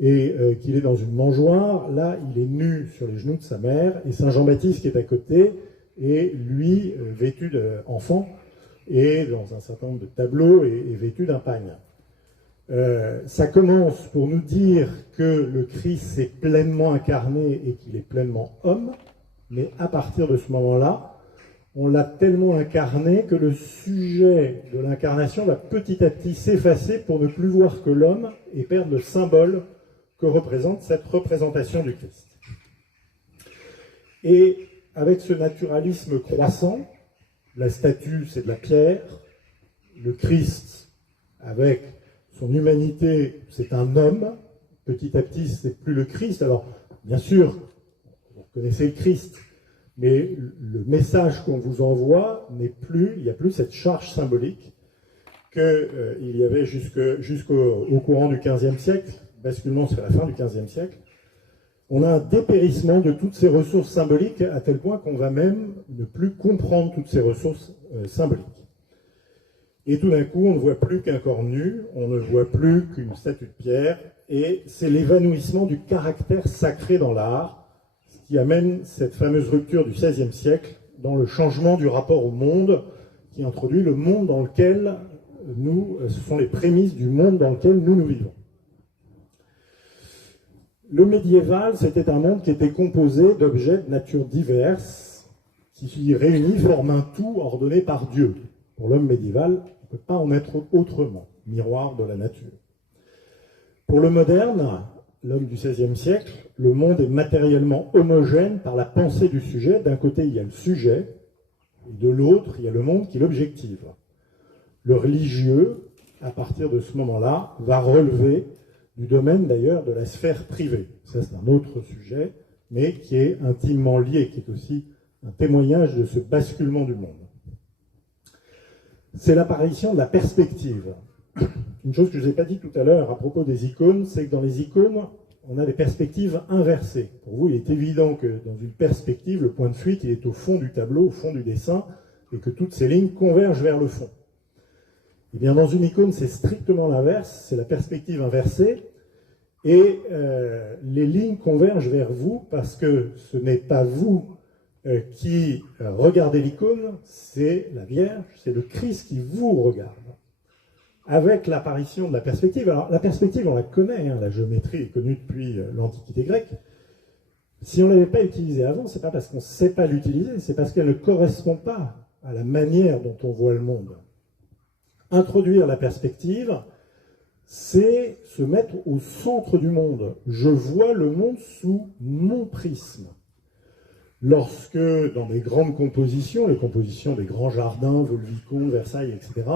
et qu'il est dans une mangeoire. Là, il est nu sur les genoux de sa mère, et Saint Jean-Baptiste qui est à côté, et lui, vêtu d'enfant, et dans un certain nombre de tableaux, et vêtu d'un pagne. Ça commence pour nous dire que le Christ s'est pleinement incarné et qu'il est pleinement homme, mais à partir de ce moment-là, on l'a tellement incarné que le sujet de l'incarnation va petit à petit s'effacer pour ne plus voir que l'homme et perdre le symbole que représente cette représentation du Christ. Et avec ce naturalisme croissant, la statue c'est de la pierre, le Christ avec son humanité, c'est un homme. Petit à petit, c'est plus le Christ. Alors, bien sûr, vous connaissez le Christ, mais le message qu'on vous envoie n'est plus, il n'y a plus cette charge symbolique qu'il y avait jusqu'au courant du XVe siècle. Basculement, c'est la fin du XVe siècle. On a un dépérissement de toutes ces ressources symboliques, à tel point qu'on va même ne plus comprendre toutes ces ressources symboliques. Et tout d'un coup, on ne voit plus qu'un corps nu, on ne voit plus qu'une statue de pierre, et c'est l'évanouissement du caractère sacré dans l'art, ce qui amène cette fameuse rupture du XVIe siècle dans le changement du rapport au monde, qui introduit le monde dans lequel ce sont les prémices du monde dans lequel nous vivons. Le médiéval, c'était un monde qui était composé d'objets de nature diverses, qui réunis forment un tout ordonné par Dieu. Pour l'homme médiéval, on ne peut pas en être autrement, miroir de la nature. Pour le moderne, l'homme du XVIe siècle, le monde est matériellement homogène par la pensée du sujet. D'un côté, il y a le sujet, et de l'autre, il y a le monde qui l'objective. Le religieux, à partir de ce moment-là, va relever du domaine d'ailleurs de la sphère privée. Ça, c'est un autre sujet, mais qui est intimement lié, qui est aussi un témoignage de ce basculement du monde. C'est l'apparition de la perspective. Une chose que je ne vous ai pas dit tout à l'heure à propos des icônes, c'est que dans les icônes, on a des perspectives inversées. Pour vous, il est évident que dans une perspective, le point de fuite, il est au fond du tableau, au fond du dessin, et que toutes ces lignes convergent vers le fond. Eh bien, dans une icône, c'est strictement l'inverse, c'est la perspective inversée, et les lignes convergent vers vous parce que ce n'est pas vous qui regardez l'icône, c'est la Vierge, c'est le Christ qui vous regarde. Avec l'apparition de la perspective, alors la perspective, on la connaît, hein, la géométrie est connue depuis l'Antiquité grecque. Si on ne l'avait pas utilisée avant, c'est pas parce qu'on ne sait pas l'utiliser, c'est parce qu'elle ne correspond pas à la manière dont on voit le monde. Introduire la perspective, c'est se mettre au centre du monde. Je vois le monde sous mon prisme. Lorsque, dans les grandes compositions, les compositions des grands jardins, Vaux-le-Vicomte, Versailles, etc.,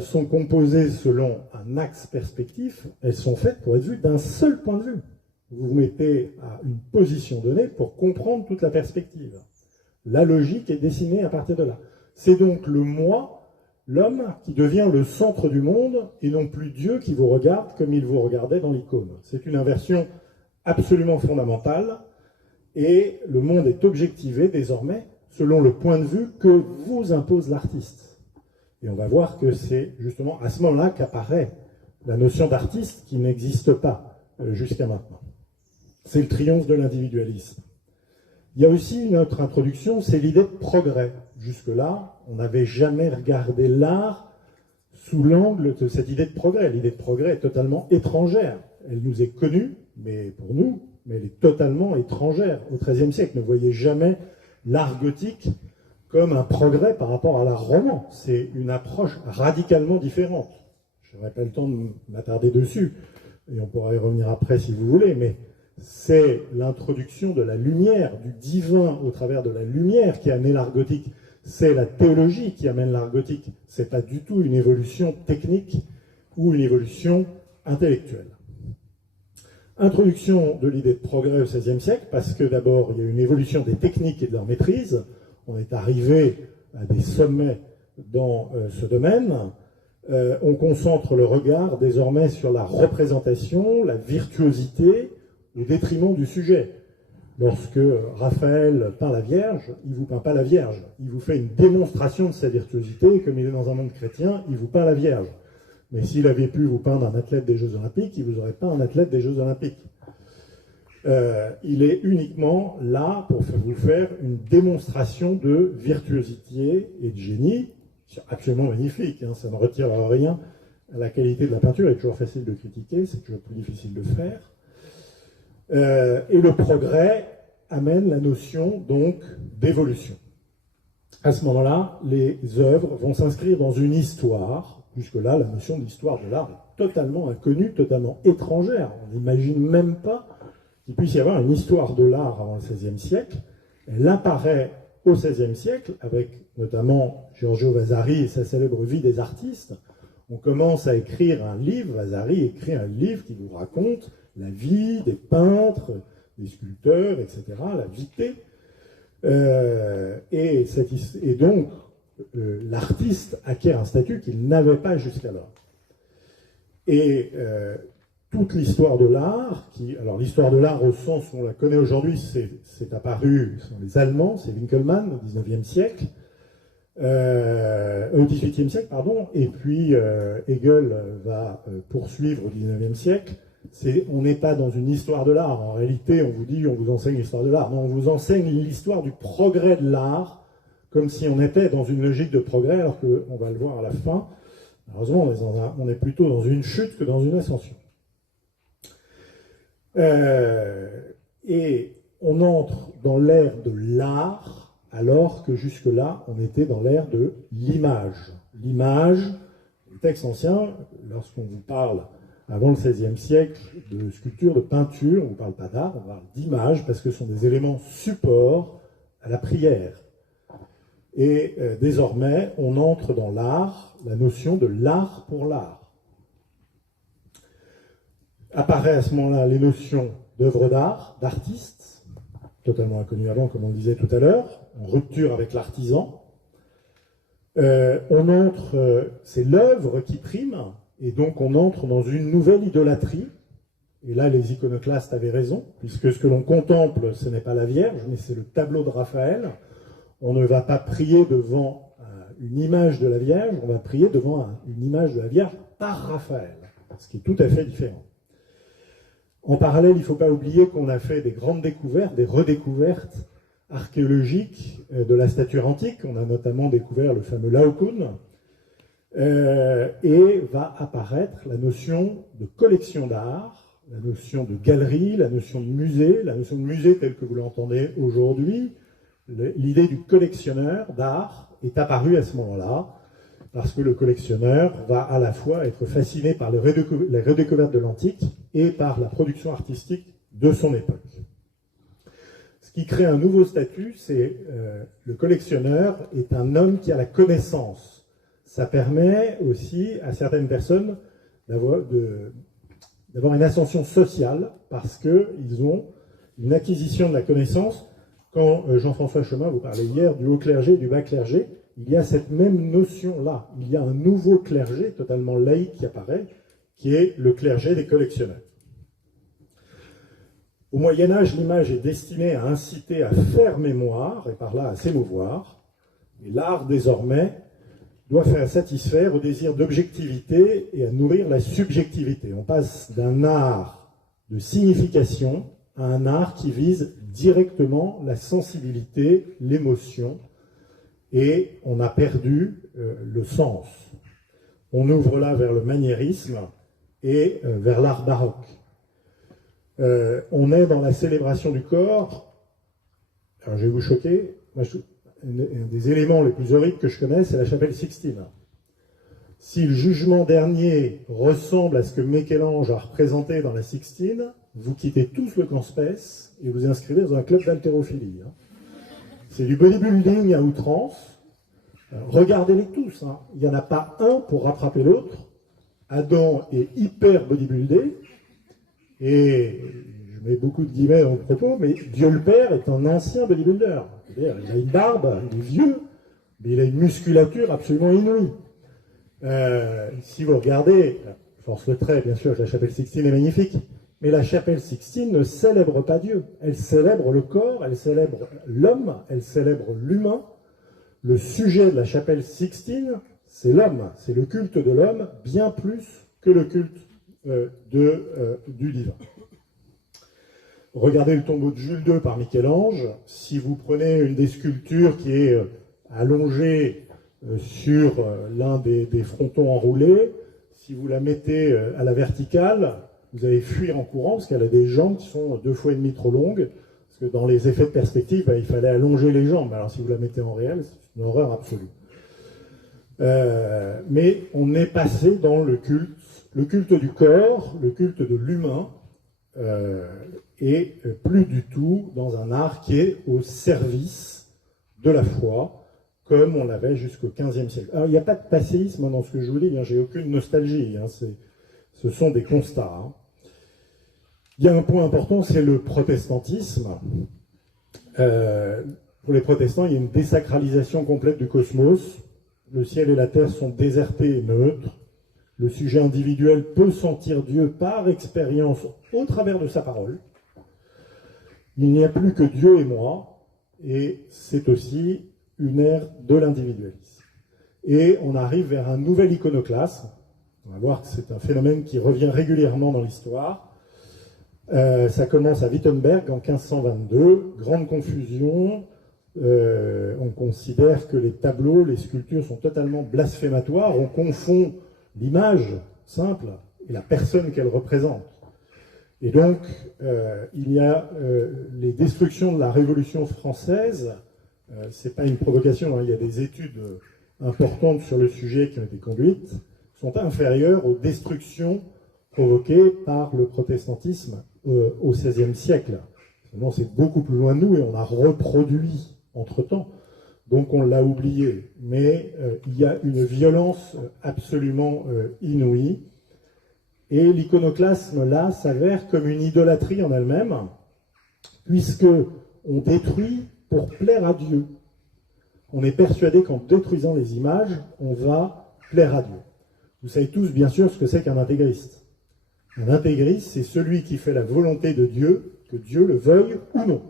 sont composées selon un axe perspectif, elles sont faites pour être vues d'un seul point de vue. vous vous mettez à une position donnée pour comprendre toute la perspective. La logique est dessinée à partir de là. C'est donc le moi, l'homme, qui devient le centre du monde et non plus Dieu qui vous regarde comme il vous regardait dans l'icône. C'est une inversion absolument fondamentale et le monde est objectivé désormais selon le point de vue que vous impose l'artiste. Et on va voir que c'est justement à ce moment-là qu'apparaît la notion d'artiste qui n'existe pas jusqu'à maintenant. C'est le triomphe de l'individualisme. Il y a aussi une autre introduction, c'est l'idée de progrès. Jusque-là, on n'avait jamais regardé l'art sous l'angle de cette idée de progrès. L'idée de progrès est totalement étrangère. Elle nous est connue, mais pour nous, mais elle est totalement étrangère au XIIIe siècle. Ne voyez jamais l'art gothique comme un progrès par rapport à l'art roman. C'est une approche radicalement différente. Je n'aurai pas le temps de m'attarder dessus, et on pourra y revenir après si vous voulez, mais c'est l'introduction de la lumière, du divin au travers de la lumière qui a amené l'art gothique. C'est la théologie qui amène l'art gothique. Ce n'est pas du tout une évolution technique ou une évolution intellectuelle. Introduction de l'idée de progrès au XVIe siècle, parce que d'abord, il y a une évolution des techniques et de leur maîtrise. On est arrivé à des sommets dans ce domaine. On concentre le regard désormais sur la représentation, la virtuosité, au détriment du sujet. Lorsque Raphaël peint la Vierge, il ne vous peint pas la Vierge. Il vous fait une démonstration de sa virtuosité. Comme il est dans un monde chrétien, il vous peint la Vierge. Mais s'il avait pu vous peindre un athlète des Jeux Olympiques, il ne vous aurait pas un athlète des Jeux Olympiques. Il est uniquement là pour vous faire une démonstration de virtuosité et de génie. C'est absolument magnifique, hein, ça ne retire rien à la qualité de la peinture. Il est toujours facile de critiquer, c'est toujours plus difficile de faire. Et le progrès amène la notion donc d'évolution. À ce moment-là, les œuvres vont s'inscrire dans une histoire. Jusque-là, la notion d'histoire de l'art est totalement inconnue, totalement étrangère. On n'imagine même pas qu'il puisse y avoir une histoire de l'art avant le XVIe siècle. Elle apparaît au XVIe siècle, avec notamment Giorgio Vasari et sa célèbre Vie des artistes. On commence à écrire un livre, Vasari écrit un livre qui vous raconte la vie des peintres, des sculpteurs, etc., la vitée. Et donc, l'artiste acquiert un statut qu'il n'avait pas jusqu'alors. Et toute l'histoire de l'art, alors l'histoire de l'art au sens où on la connaît aujourd'hui, c'est apparu, ce sont les Allemands, c'est Winkelmann au XIXe siècle, au XVIIIe siècle, pardon, et puis Hegel va poursuivre au XIXe siècle. On n'est pas dans une histoire de l'art. En réalité, on vous dit, on vous enseigne l'histoire de l'art. Non, on vous enseigne l'histoire du progrès de l'art, comme si on était dans une logique de progrès, alors qu'on va le voir à la fin. Malheureusement, on est plutôt dans une chute que dans une ascension. Et on entre dans l'ère de l'art, alors que jusque-là, on était dans l'ère de l'image. L'image, le texte ancien, lorsqu'on vous parle avant le XVIe siècle de sculpture, de peinture, on ne parle pas d'art, on parle d'image, parce que ce sont des éléments supports à la prière. Et désormais, on entre dans l'art, la notion de l'art pour l'art. Apparaît à ce moment-là les notions d'œuvre d'art, d'artiste, totalement inconnues avant, comme on le disait tout à l'heure, en rupture avec l'artisan. On entre, c'est l'œuvre qui prime, et donc on entre dans une nouvelle idolâtrie. Et là, les iconoclastes avaient raison, puisque ce que l'on contemple, ce n'est pas la Vierge, mais c'est le tableau de Raphaël. On ne va pas prier devant une image de la Vierge, on va prier devant une image de la Vierge par Raphaël, ce qui est tout à fait différent. En parallèle, il ne faut pas oublier qu'on a fait des grandes découvertes, des redécouvertes archéologiques de la stature antique. On a notamment découvert le fameux Laocoon, et va apparaître la notion de collection d'art, la notion de galerie, la notion de musée telle que vous l'entendez aujourd'hui. L'idée du collectionneur d'art est apparue à ce moment-là, parce que le collectionneur va à la fois être fasciné par les redécouvertes de l'antique et par la production artistique de son époque. Ce qui crée un nouveau statut, c'est le collectionneur est un homme qui a la connaissance. Ça permet aussi à certaines personnes D'abord une ascension sociale, parce qu'ils ont une acquisition de la connaissance. Quand Jean-François Chemin vous parlait hier du haut clergé et du bas clergé, il y a cette même notion-là. Il y a un nouveau clergé totalement laïque qui apparaît, qui est le clergé des collectionneurs. Au Moyen-Âge, l'image est destinée à inciter à faire mémoire, et par là à s'émouvoir. Et l'art, désormais, doit faire satisfaire au désir d'objectivité et à nourrir la subjectivité. On passe d'un art de signification à un art qui vise directement la sensibilité, l'émotion, et on a perdu le sens. On ouvre là vers le maniérisme et vers l'art baroque. On est dans la célébration du corps. Alors je vais vous choquer, moi, un des éléments les plus horribles que je connais, c'est la chapelle Sixtine. Si le jugement dernier ressemble à ce que Michel-Ange a représenté dans la Sixtine, vous quittez tous le camp Spes et vous inscrivez dans un club d'haltérophilie. C'est du bodybuilding à outrance. Regardez-les tous. Il n'y en a pas un pour rattraper l'autre. Adam est hyper bodybuildé. Et je mets beaucoup de guillemets dans le propos, mais Dieu le Père est un ancien bodybuilder. C'est-à-dire, il a une barbe, il est vieux, mais il a une musculature absolument inouïe. Si vous regardez, force le trait, bien sûr, la chapelle Sixtine est magnifique, mais la chapelle Sixtine ne célèbre pas Dieu. Elle célèbre le corps, elle célèbre l'homme, elle célèbre l'humain. Le sujet de la chapelle Sixtine, c'est l'homme, c'est le culte de l'homme, bien plus que le culte du divin. Regardez le tombeau de Jules II par Michel-Ange. Si vous prenez une des sculptures qui est allongée sur l'un des frontons enroulés, si vous la mettez à la verticale, vous allez fuir en courant parce qu'elle a des jambes qui sont 2,5 fois trop longues. Parce que dans les effets de perspective, il fallait allonger les jambes. Alors si vous la mettez en réel, c'est une horreur absolue. Mais on est passé dans le culte du corps, le culte de l'humain, et plus du tout dans un art qui est au service de la foi, comme on l'avait jusqu'au XVe siècle. Alors il n'y a pas de passéisme dans ce que je vous dis, j'ai aucune nostalgie, ce sont des constats. Il y a un point important, c'est le protestantisme. Pour les protestants, il y a une désacralisation complète du cosmos. Le ciel et la terre sont désertés et neutres. Le sujet individuel peut sentir Dieu par expérience au travers de sa parole. Il n'y a plus que Dieu et moi, et c'est aussi une ère de l'individualisme. Et on arrive vers un nouvel iconoclasme. On va voir que c'est un phénomène qui revient régulièrement dans l'histoire. Ça commence à Wittenberg en 1522, grande confusion. On considère que les tableaux, les sculptures sont totalement blasphématoires. On confond l'image simple et la personne qu'elle représente. Et donc, il y a les destructions de la Révolution française. C'est pas une provocation, il y a des études importantes sur le sujet qui ont été conduites, sont inférieures aux destructions provoquées par le protestantisme au XVIe siècle. Sinon, c'est beaucoup plus loin de nous et on a reproduit entre-temps. Donc on l'a oublié. Mais il y a une violence absolument inouïe. Et l'iconoclasme, là, s'avère comme une idolâtrie en elle-même, puisque on détruit pour plaire à Dieu. On est persuadé qu'en détruisant les images, on va plaire à Dieu. Vous savez tous, bien sûr, ce que c'est qu'un intégriste. Un intégriste, c'est celui qui fait la volonté de Dieu, que Dieu le veuille ou non.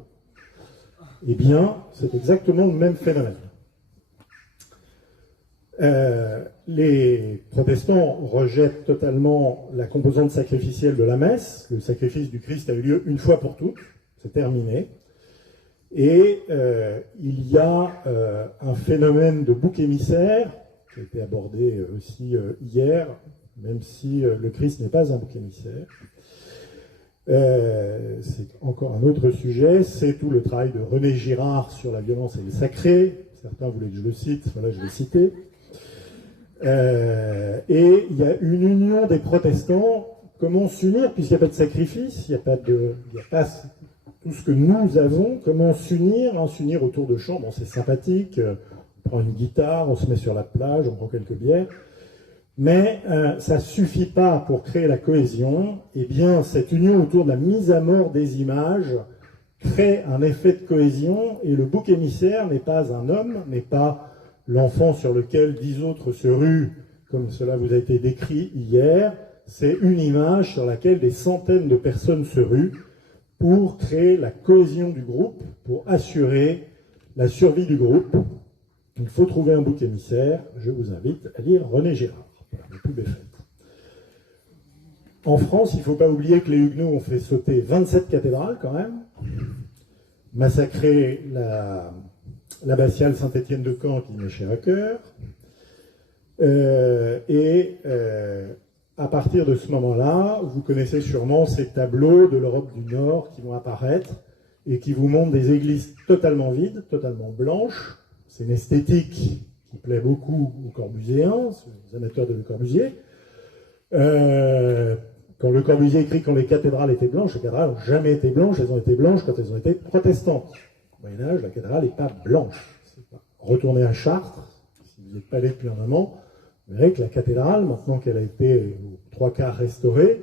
Eh bien, c'est exactement le même phénomène. Les protestants rejettent totalement la composante sacrificielle de la messe. Le sacrifice du Christ a eu lieu une fois pour toutes, c'est terminé. Et il y a un phénomène de bouc émissaire, qui a été abordé aussi hier, même si le Christ n'est pas un bouc émissaire. C'est encore un autre sujet, c'est tout le travail de René Girard sur la violence et le sacré. Certains voulaient que je le cite, voilà, je l'ai cité. Et il y a une union des protestants. Comment s'unir, puisqu'il n'y a pas de sacrifice, il n'y a pas tout ce que nous avons, comment s'unir, s'unir autour de chants, bon c'est sympathique, on prend une guitare, on se met sur la plage, on prend quelques bières, Mais ça ne suffit pas pour créer la cohésion. Eh bien, cette union autour de la mise à mort des images crée un effet de cohésion, et le bouc émissaire n'est pas un homme, n'est pas l'enfant sur lequel 10 autres se ruent, comme cela vous a été décrit hier. C'est une image sur laquelle des centaines de personnes se ruent pour créer la cohésion du groupe, pour assurer la survie du groupe. Il faut trouver un bouc émissaire. Je vous invite à lire René Girard. Voilà, la pub est faite. En France, il ne faut pas oublier que les Huguenots ont fait sauter 27 cathédrales quand même, massacré l'abbatiale Saint-Étienne de Caen qui m'est chère à cœur, à partir de ce moment-là, vous connaissez sûrement ces tableaux de l'Europe du Nord qui vont apparaître et qui vous montrent des églises totalement vides, totalement blanches. C'est une esthétique qui plaît beaucoup aux Corbusiéens, aux amateurs de Le Corbusier. Quand Le Corbusier écrit quand les cathédrales étaient blanches, les cathédrales n'ont jamais été blanches, elles ont été blanches quand elles ont été protestantes. Au Moyen-Âge, la cathédrale n'est pas blanche. Retournez à Chartres, si vous n'êtes pas allé depuis un moment, vous verrez que la cathédrale, maintenant qu'elle a été aux 3/4 restaurée,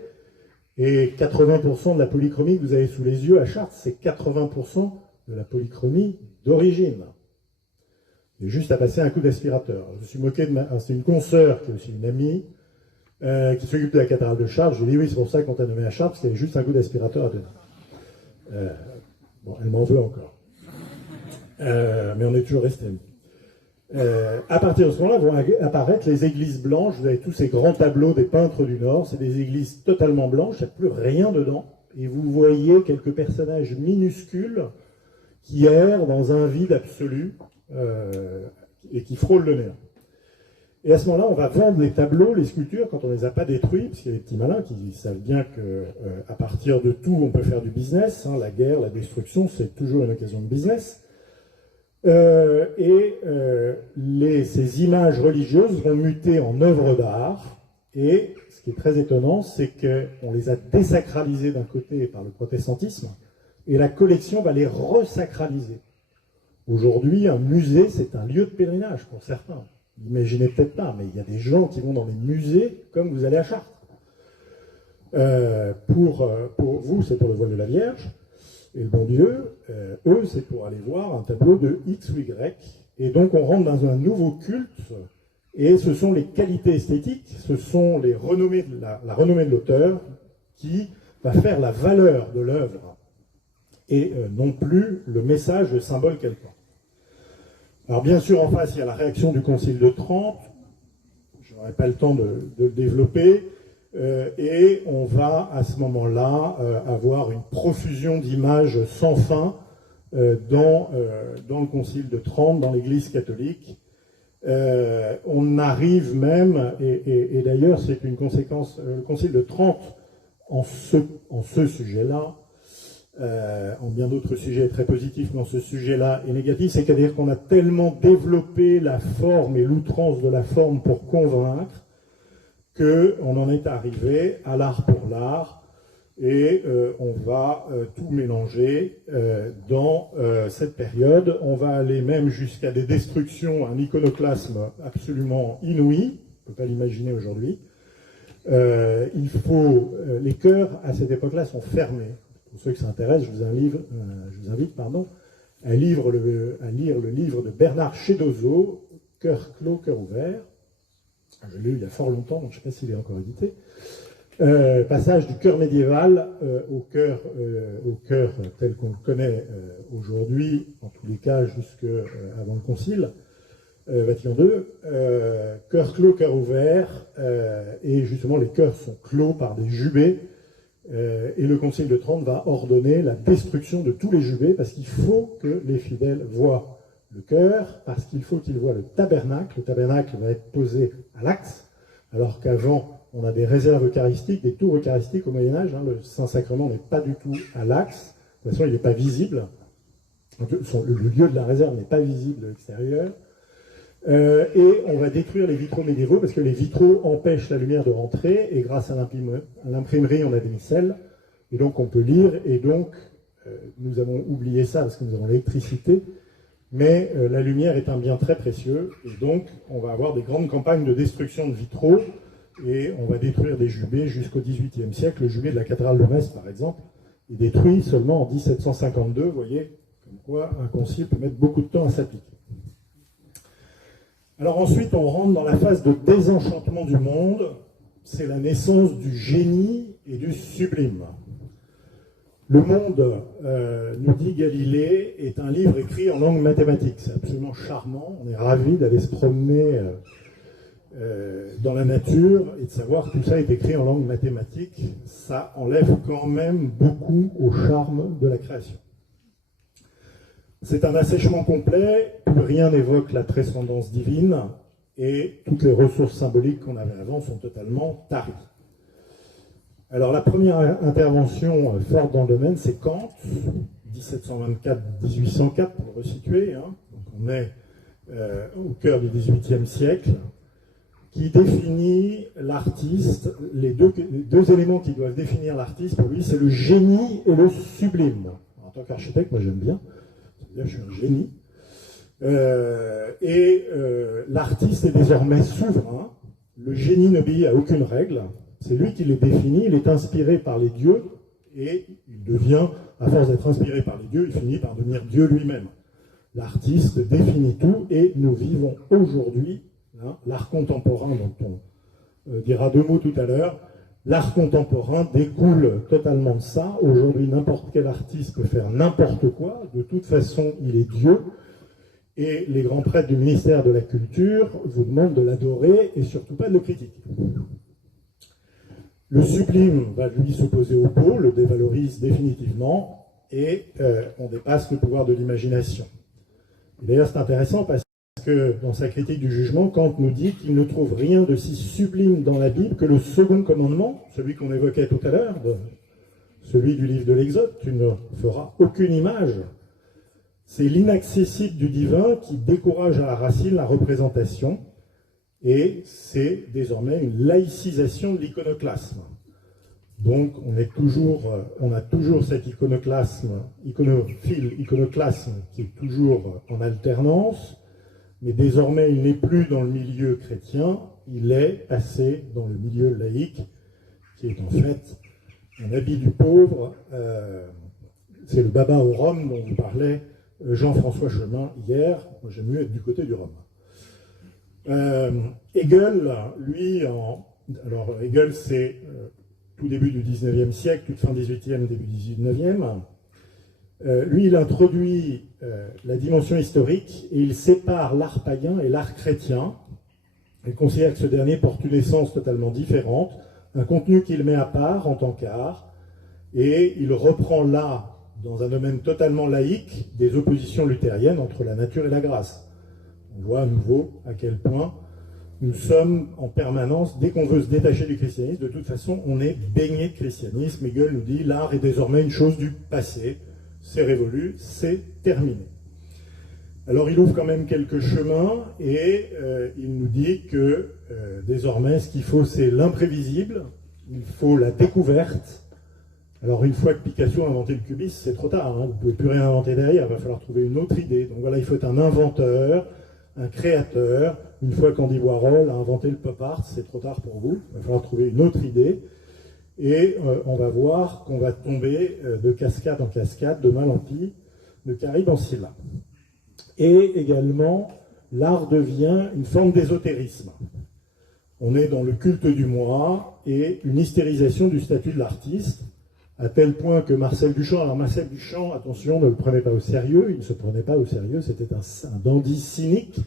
et 80% de la polychromie que vous avez sous les yeux à Chartres, c'est 80% de la polychromie d'origine. Il y a juste à passer un coup d'aspirateur. Je me suis moqué de c'est une consoeur qui est aussi une amie, qui s'occupe de la cathédrale de Chartres. Je lui ai dit oui, c'est pour ça qu'on t'a nommé à Chartres, parce qu'il y avait juste un coup d'aspirateur à donner. Bon, elle m'en veut encore. Mais on est toujours restés amis. À partir de ce moment-là, vont apparaître les églises blanches. Vous avez tous ces grands tableaux des peintres du Nord. C'est des églises totalement blanches, il n'y a plus rien dedans. Et vous voyez quelques personnages minuscules qui errent dans un vide absolu et qui frôlent le néant. Et à ce moment-là, on va vendre les tableaux, les sculptures, quand on ne les a pas détruits, parce qu'il y a des petits malins qui savent bien qu'à partir de tout, on peut faire du business. La guerre, la destruction, c'est toujours une occasion de business. Ces images religieuses vont muter en œuvres d'art, et ce qui est très étonnant, c'est qu'on les a désacralisées d'un côté par le protestantisme, et la collection va les resacraliser. Aujourd'hui, un musée, c'est un lieu de pèlerinage pour certains. Imaginez peut-être pas, mais il y a des gens qui vont dans les musées comme vous allez à Chartres. Pour vous, c'est pour le voile de la Vierge. Et le bon Dieu, eux, c'est pour aller voir un tableau de X ou Y. Et donc, on rentre dans un nouveau culte, et ce sont les qualités esthétiques, ce sont les renommées, la renommée de l'auteur qui va faire la valeur de l'œuvre, et non plus le message, le symbole quelconque. Alors, bien sûr, en face, il y a la réaction du Concile de Trente. Je n'aurai pas le temps de le développer. Et on va à ce moment-là avoir une profusion d'images sans fin dans le Concile de Trente, dans l'Église catholique. On arrive même, et d'ailleurs c'est une conséquence, le Concile de Trente en ce sujet-là, en bien d'autres sujets très positifs, mais en ce sujet-là est négatif, c'est-à-dire qu'on a tellement développé la forme et l'outrance de la forme pour convaincre, qu'on en est arrivé à l'art pour l'art, et on va tout mélanger dans cette période. On va aller même jusqu'à des destructions, un iconoclasme absolument inouï, on ne peut pas l'imaginer aujourd'hui. Les chœurs, à cette époque-là, sont fermés. Pour ceux qui s'intéressent, je vous invite à lire le livre de Bernard Chedozo, Cœur clos, cœur ouvert. Je l'ai lu il y a fort longtemps, donc je ne sais pas s'il est encore édité. Passage du chœur médiéval au chœur tel qu'on le connaît aujourd'hui, en tous les cas jusqu'avant le Concile Vatican II. Chœur clos, chœur ouvert, et justement les chœurs sont clos par des jubés, et le Concile de Trente va ordonner la destruction de tous les jubés, parce qu'il faut que les fidèles voient le chœur, parce qu'il faut qu'ils voient le tabernacle. Le tabernacle va être posé à l'axe, alors qu'avant, on a des réserves eucharistiques, des tours eucharistiques au Moyen-Âge. Le Saint-Sacrement n'est pas du tout à l'axe. De toute façon, il n'est pas visible. Le lieu de la réserve n'est pas visible de l'extérieur. Et on va détruire les vitraux médiévaux, parce que les vitraux empêchent la lumière de rentrer, et grâce à l'imprimerie, on a des micelles, et donc on peut lire, et donc nous avons oublié ça, parce que nous avons l'électricité, mais la lumière est un bien très précieux, et donc on va avoir des grandes campagnes de destruction de vitraux. et on va détruire des jubés jusqu'au XVIIIe siècle. Le jubé de la cathédrale de Metz, par exemple, est détruit seulement en 1752. Vous voyez, comme quoi un concile peut mettre beaucoup de temps à s'appliquer. Alors ensuite, on rentre dans la phase de désenchantement du monde. C'est la naissance du génie et du sublime. Le Monde, nous dit Galilée, est un livre écrit en langue mathématique. C'est absolument charmant. On est ravis d'aller se promener dans la nature et de savoir que tout ça est écrit en langue mathématique. Ça enlève quand même beaucoup au charme de la création. C'est un assèchement complet, plus rien n'évoque la transcendance divine, et toutes les ressources symboliques qu'on avait avant sont totalement taries. Alors la première intervention forte dans le domaine, c'est Kant, 1724-1804 pour le resituer, hein. Donc on est au cœur du XVIIIe siècle, qui définit l'artiste. Les deux éléments qui doivent définir l'artiste, pour lui, c'est le génie et le sublime. En tant qu'architecte, moi j'aime bien. Je suis un génie. L'artiste est désormais souverain. Le génie n'obéit à aucune règle. C'est lui qui les définit. Il est inspiré par les dieux et il devient, à force d'être inspiré par les dieux, il finit par devenir Dieu lui-même. L'artiste définit tout et nous vivons aujourd'hui, hein, l'art contemporain dont on dira deux mots tout à l'heure. L'art contemporain découle totalement de ça. Aujourd'hui, n'importe quel artiste peut faire n'importe quoi. De toute façon, il est Dieu. Et les grands prêtres du ministère de la Culture vous demandent de l'adorer et surtout pas de le critiquer. Le sublime va lui s'opposer au beau, le dévalorise définitivement, et on dépasse le pouvoir de l'imagination. D'ailleurs, c'est intéressant parce que dans sa critique du jugement, Kant nous dit qu'il ne trouve rien de si sublime dans la Bible que le second commandement, celui qu'on évoquait tout à l'heure, celui du livre de l'Exode, tu ne feras aucune image. C'est l'inaccessible du divin qui décourage à la racine la représentation, et c'est désormais une laïcisation de l'iconoclasme. Donc on a toujours cet iconoclasme qui est toujours en alternance, mais désormais il n'est plus dans le milieu chrétien, il est passé dans le milieu laïque, qui est en fait un habit du pauvre. C'est le baba au rhum dont vous parlait Jean-François Chemin hier. Moi j'aime mieux être du côté du rhum. Hegel, lui, alors Hegel c'est tout début du 19e siècle, toute fin 18e, début 19e. Lui, il introduit la dimension historique et il sépare l'art païen et l'art chrétien. Il considère que ce dernier porte une essence totalement différente, un contenu qu'il met à part en tant qu'art, et il reprend là, dans un domaine totalement laïque, des oppositions luthériennes entre la nature et la grâce. On voit à nouveau à quel point nous sommes en permanence, dès qu'on veut se détacher du christianisme, de toute façon, on est baigné de christianisme. Hegel nous dit, l'art est désormais une chose du passé, c'est révolu, c'est terminé. Alors il ouvre quand même quelques chemins et il nous dit que désormais, ce qu'il faut, c'est l'imprévisible, il faut la découverte. Alors une fois que Picasso a inventé le cubisme, c'est trop tard, hein, vous ne pouvez plus rien inventer derrière, il va falloir trouver une autre idée. Donc voilà, il faut être un inventeur, un créateur. Une fois qu'Andy Warhol a inventé le pop art, c'est trop tard pour vous, il va falloir trouver une autre idée. Et on va voir qu'on va tomber de cascade en cascade, de mal en pis, de Caribe en Scylla. Et également, l'art devient une forme d'ésotérisme. On est dans le culte du moi et une hystérisation du statut de l'artiste, à tel point que Marcel Duchamp, alors Marcel Duchamp, attention, ne le prenez pas au sérieux, il ne se prenait pas au sérieux, c'était un dandy cynique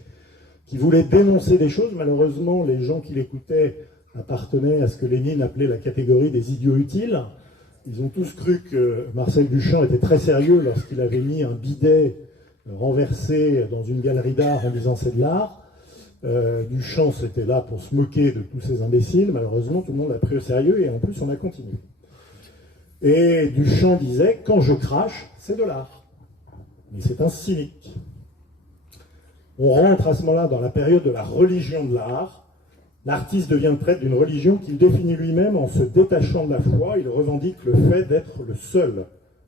qui voulait dénoncer des choses. Malheureusement, les gens qui l'écoutaient appartenaient à ce que Lénine appelait la catégorie des idiots utiles. Ils ont tous cru que Marcel Duchamp était très sérieux lorsqu'il avait mis un bidet renversé dans une galerie d'art en disant c'est de l'art. Duchamp, c'était là pour se moquer de tous ces imbéciles. Malheureusement, tout le monde l'a pris au sérieux et en plus, on a continué. Et Duchamp disait, quand je crache, c'est de l'art. Mais c'est un cynique. On rentre à ce moment-là dans la période de la religion de l'art. L'artiste devient le prêtre d'une religion qu'il définit lui-même en se détachant de la foi. Il revendique le fait d'être le seul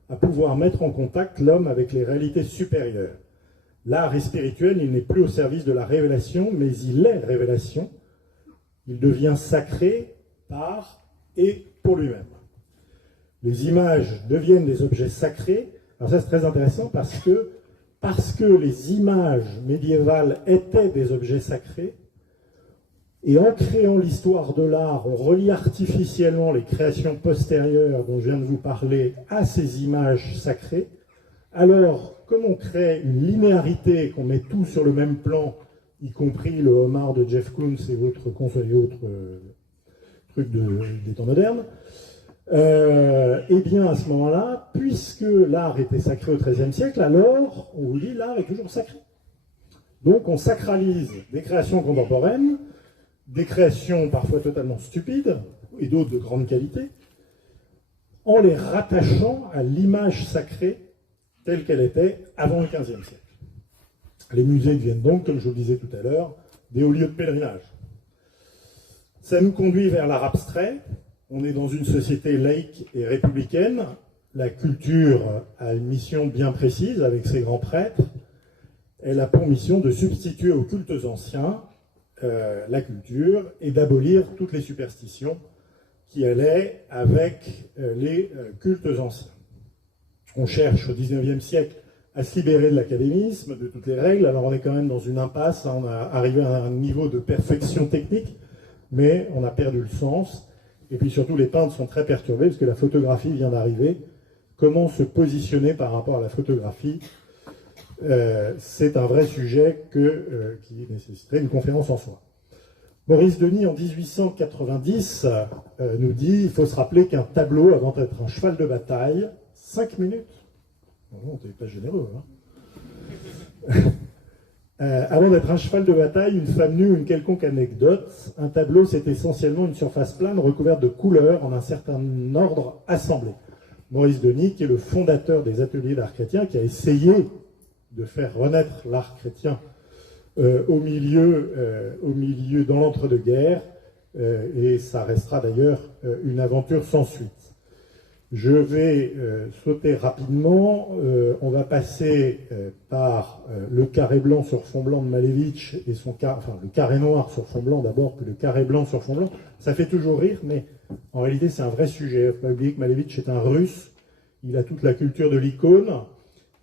à pouvoir mettre en contact l'homme avec les réalités supérieures. L'art est spirituel, il n'est plus au service de la révélation, mais il est révélation. Il devient sacré par et pour lui-même. Les images deviennent des objets sacrés. Alors ça, c'est très intéressant parce que les images médiévales étaient des objets sacrés, et en créant l'histoire de l'art, on relie artificiellement les créations postérieures dont je viens de vous parler à ces images sacrées. Alors, comme on crée une linéarité, qu'on met tout sur le même plan, y compris le homard de Jeff Koons et autres trucs des temps modernes, eh bien, à ce moment-là, puisque l'art était sacré au XIIIe siècle, alors, on vous dit, l'art est toujours sacré. Donc, on sacralise des créations contemporaines, des créations parfois totalement stupides, et d'autres de grande qualité, en les rattachant à l'image sacrée telle qu'elle était avant le XVe siècle. Les musées deviennent donc, comme je vous le disais tout à l'heure, des hauts lieux de pèlerinage. Ça nous conduit vers l'art abstrait. On est dans une société laïque et républicaine. La culture a une mission bien précise avec ses grands prêtres. Elle a pour mission de substituer aux cultes anciens la culture et d'abolir toutes les superstitions qui allaient avec les cultes anciens. On cherche au XIXe siècle à se libérer de l'académisme, de toutes les règles. Alors on est quand même dans une impasse, on a arrivé à un niveau de perfection technique, mais on a perdu le sens. Et puis surtout, les peintres sont très perturbés parce que la photographie vient d'arriver. Comment se positionner par rapport à la photographie ? C'est un vrai sujet qui nécessiterait une conférence en soi. Maurice Denis, en 1890, nous dit « Il faut se rappeler qu'un tableau, avant d'être un cheval de bataille, 5 minutes. » Non, t'es pas généreux, hein. Avant d'être un cheval de bataille, une femme nue ou une quelconque anecdote, un tableau, c'est essentiellement une surface plane recouverte de couleurs en un certain ordre assemblé. Maurice Denis, qui est le fondateur des ateliers d'art chrétien, qui a essayé de faire renaître l'art chrétien au milieu dans l'entre-deux-guerres, et ça restera d'ailleurs une aventure sans suite. Je vais sauter rapidement. On va passer par le carré blanc sur fond blanc de Malevich et le carré noir sur fond blanc d'abord, puis le carré blanc sur fond blanc. Ça fait toujours rire, mais en réalité c'est un vrai sujet. Il ne faut pas oublier que Malevich est un Russe. Il a toute la culture de l'icône.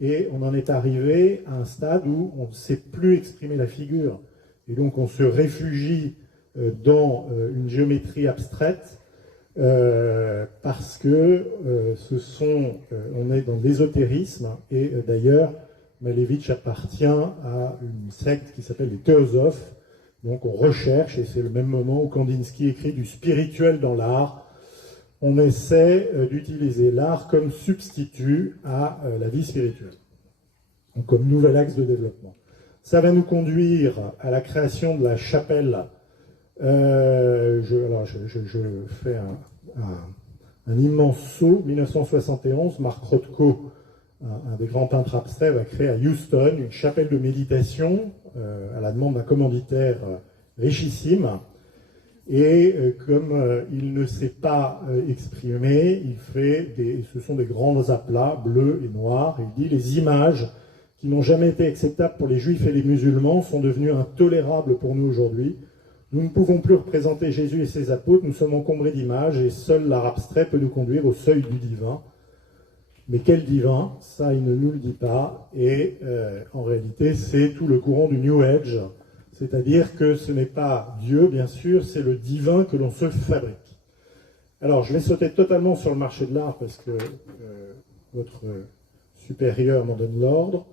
Et on en est arrivé à un stade où on ne sait plus exprimer la figure. Et donc on se réfugie dans une géométrie abstraite parce que on est dans l'ésotérisme. Et d'ailleurs, Malevich appartient à une secte qui s'appelle les théosophes. Donc on recherche, et c'est le même moment où Kandinsky écrit du spirituel dans l'art. On essaie d'utiliser l'art comme substitut à la vie spirituelle, donc comme nouvel axe de développement. Ça va nous conduire à la création de la chapelle. Je fais un immense saut. 1971, Mark Rothko, un des grands peintres abstraits, va créer à Houston une chapelle de méditation à la demande d'un commanditaire richissime. Et comme il ne sait pas exprimer, ce sont des grands aplats bleus et noirs. Et il dit les images qui n'ont jamais été acceptables pour les juifs et les musulmans sont devenues intolérables pour nous aujourd'hui. Nous ne pouvons plus représenter Jésus et ses apôtres, nous sommes encombrés d'images et seul l'art abstrait peut nous conduire au seuil du divin. Mais quel divin? Ça, il ne nous le dit pas. Et en réalité, c'est tout le courant du New Age. C'est-à-dire que ce n'est pas Dieu, bien sûr, c'est le divin que l'on se fabrique. Alors, je vais sauter totalement sur le marché de l'art parce que votre supérieur m'en donne l'ordre.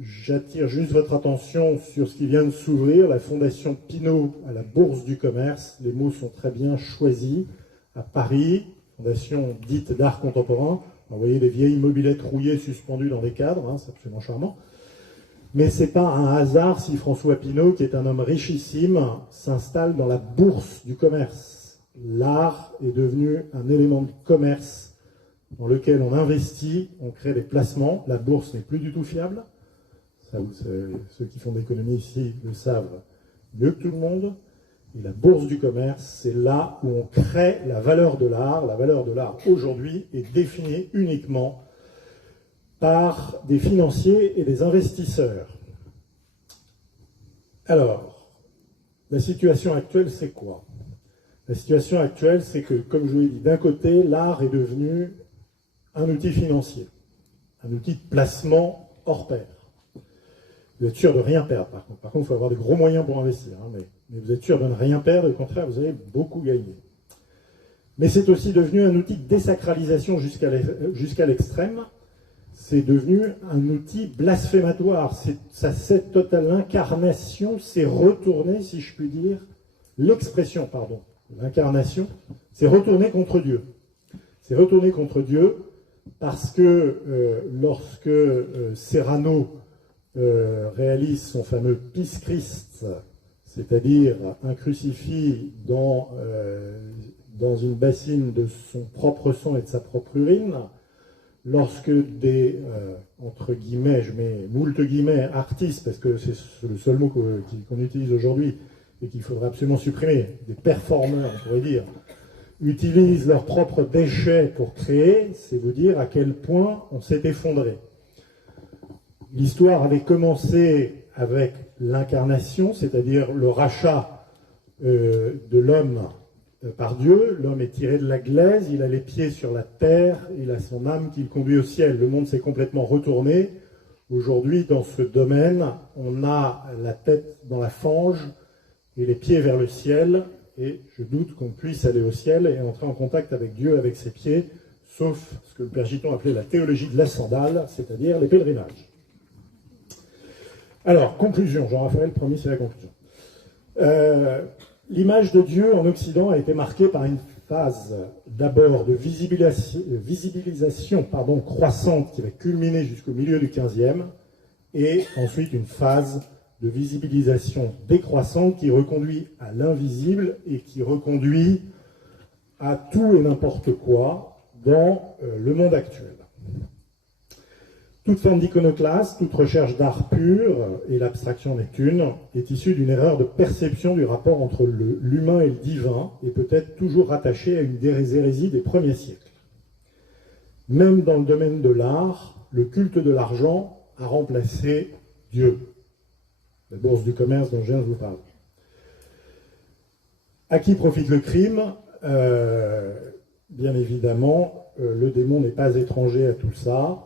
J'attire juste votre attention sur ce qui vient de s'ouvrir, la Fondation Pinault à la Bourse du Commerce. Les mots sont très bien choisis. À Paris, fondation dite d'art contemporain. Vous voyez des vieilles mobylettes rouillées suspendues dans des cadres, hein, c'est absolument charmant. Mais ce n'est pas un hasard si François Pinault, qui est un homme richissime, s'installe dans la bourse du commerce. L'art est devenu un élément de commerce dans lequel on investit, on crée des placements. La bourse n'est plus du tout fiable. Ça, ceux qui font de l'économie ici le savent mieux que tout le monde. Et la bourse du commerce, c'est là où on crée la valeur de l'art. La valeur de l'art aujourd'hui est définie uniquement par des financiers et des investisseurs. Alors, La situation actuelle, c'est quoi? La situation actuelle, c'est que, comme je vous l'ai dit, d'un côté, l'art est devenu un outil financier, un outil de placement hors pair. Vous êtes sûr de rien perdre, par contre. Par contre, il faut avoir des gros moyens pour investir, hein, mais vous êtes sûr de ne rien perdre, au contraire, vous allez beaucoup gagner. Mais c'est aussi devenu un outil de désacralisation jusqu'à l'extrême. C'est devenu un outil blasphématoire. Cette totale incarnation s'est retournée, si je puis dire, l'expression, pardon, l'incarnation, s'est retournée contre Dieu. C'est retourné contre Dieu parce que lorsque Serrano réalise son fameux Pis Christ, c'est-à-dire un crucifix dans une bassine de son propre sang et de sa propre urine, lorsque des, entre guillemets, je mets moult guillemets, artistes, parce que c'est le seul mot qu'on utilise aujourd'hui et qu'il faudrait absolument supprimer, des performeurs, on pourrait dire, utilisent leurs propres déchets pour créer, c'est vous dire à quel point on s'est effondré. L'histoire avait commencé avec l'incarnation, c'est-à-dire le rachat de l'homme par Dieu. L'homme est tiré de la glaise, il a les pieds sur la terre, il a son âme qui le conduit au ciel. Le monde s'est complètement retourné. Aujourd'hui, dans ce domaine, on a la tête dans la fange et les pieds vers le ciel, et je doute qu'on puisse aller au ciel et entrer en contact avec Dieu avec ses pieds, sauf ce que le Père Giton appelait la théologie de la sandale, c'est-à-dire les pèlerinages. Alors, conclusion, Jean-Raphaël, promis, c'est la conclusion. L'image de Dieu en Occident a été marquée par une phase d'abord de visibilisation croissante qui va culminer jusqu'au milieu du XVe, et ensuite une phase de visibilisation décroissante qui reconduit à l'invisible et qui reconduit à tout et n'importe quoi dans le monde actuel. Toute forme d'iconoclasme, toute recherche d'art pur, et l'abstraction n'est une, est issue d'une erreur de perception du rapport entre l'humain et le divin, et peut-être toujours rattachée à une des hérésies des premiers siècles. Même dans le domaine de l'art, le culte de l'argent a remplacé Dieu. La bourse du commerce dont je viens de vous parler. À qui profite le crime? Bien évidemment, le démon n'est pas étranger à tout ça.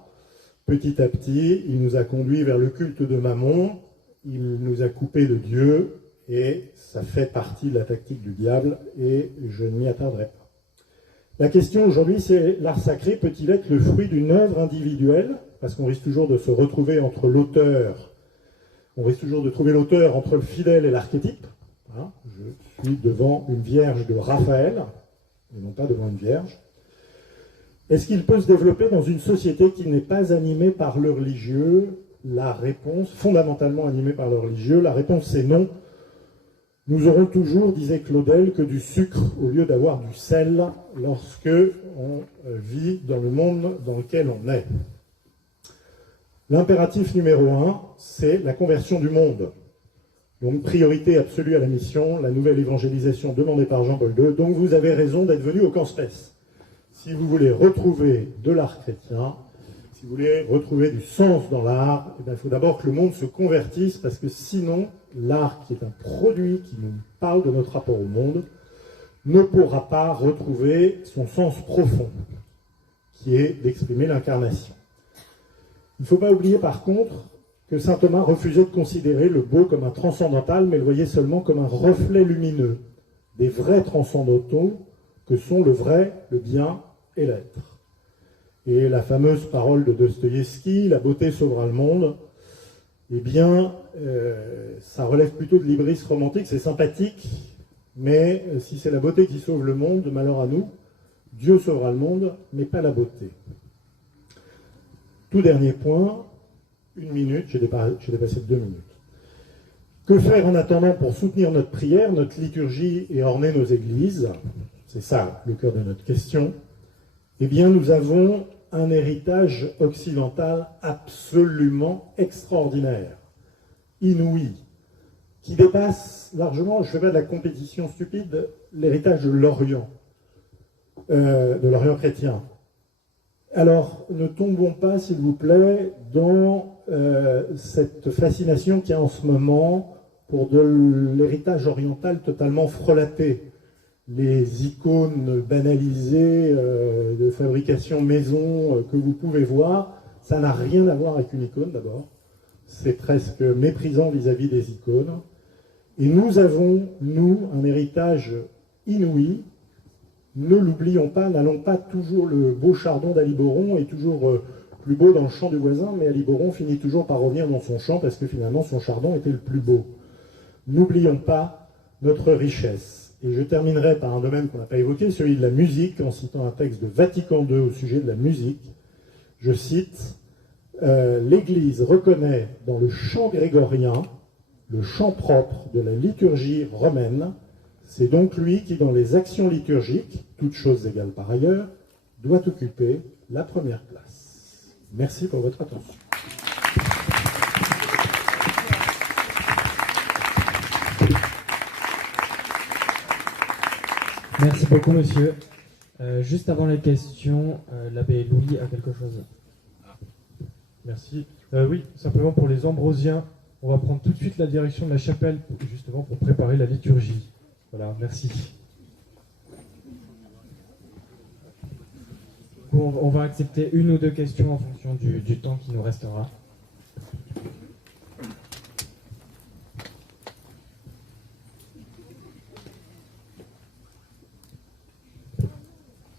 Petit à petit, il nous a conduits vers le culte de Mammon, il nous a coupés de Dieu, et ça fait partie de la tactique du diable, et je ne m'y attarderai pas. La question aujourd'hui, c'est l'art sacré peut-il être le fruit d'une œuvre individuelle? Parce qu'on risque toujours de se retrouver entre l'auteur, on risque toujours de trouver l'auteur entre le fidèle et l'archétype. Hein, je suis devant une vierge de Raphaël, et non pas devant une vierge. Est-ce qu'il peut se développer dans une société qui n'est pas animée par le religieux? La réponse, fondamentalement animée par le religieux, la réponse c'est non. Nous aurons toujours, disait Claudel, que du sucre au lieu d'avoir du sel lorsque on vit dans le monde dans lequel on est. L'impératif numéro 1, c'est la conversion du monde. Donc priorité absolue à la mission, la nouvelle évangélisation demandée par Jean-Paul II. Donc vous avez raison d'être venu au Camp Spes. Si vous voulez retrouver de l'art chrétien, si vous voulez retrouver du sens dans l'art, il faut d'abord que le monde se convertisse, parce que sinon, l'art, qui est un produit qui nous parle de notre rapport au monde, ne pourra pas retrouver son sens profond, qui est d'exprimer l'incarnation. Il ne faut pas oublier par contre que saint Thomas refusait de considérer le beau comme un transcendantal, mais le voyait seulement comme un reflet lumineux des vrais transcendantaux que sont le vrai, le bien et l'être. Et la fameuse parole de Dostoïevski, la beauté sauvera le monde, eh bien, ça relève plutôt de l'hybris romantique, c'est sympathique, mais si c'est la beauté qui sauve le monde, malheur à nous, Dieu sauvera le monde, mais pas la beauté. Tout dernier point, 1 minute, j'ai dépassé 2 minutes. Que faire en attendant pour soutenir notre prière, notre liturgie et orner nos églises? C'est ça le cœur de notre question. Eh bien, nous avons un héritage occidental absolument extraordinaire, inouï, qui dépasse largement, je ne fais pas de la compétition stupide, l'héritage de l'Orient chrétien. Alors, ne tombons pas, s'il vous plaît, dans cette fascination qu'il y a en ce moment pour de l'héritage oriental totalement frelaté. Les icônes banalisées de fabrication maison que vous pouvez voir, ça n'a rien à voir avec une icône d'abord. C'est presque méprisant vis-à-vis des icônes. Et nous avons, nous, un héritage inouï. Ne l'oublions pas, n'allons pas toujours le beau chardon d'Aliboron est toujours plus beau dans le champ du voisin, mais Aliboron finit toujours par revenir dans son champ parce que finalement son chardon était le plus beau. N'oublions pas notre richesse. Et je terminerai par un domaine qu'on n'a pas évoqué, celui de la musique, en citant un texte de Vatican II au sujet de la musique. Je cite, l'Église reconnaît dans le chant grégorien le chant propre de la liturgie romaine. C'est donc lui qui, dans les actions liturgiques, toutes choses égales par ailleurs, doit occuper la première place. Merci pour votre attention. Merci beaucoup, monsieur. Juste avant les questions, l'abbé Louis a quelque chose. Merci. Oui, simplement pour les Ambrosiens, on va prendre tout de suite la direction de la chapelle, justement pour préparer la liturgie. Voilà, merci. Bon, on va accepter une ou deux questions en fonction du temps qui nous restera.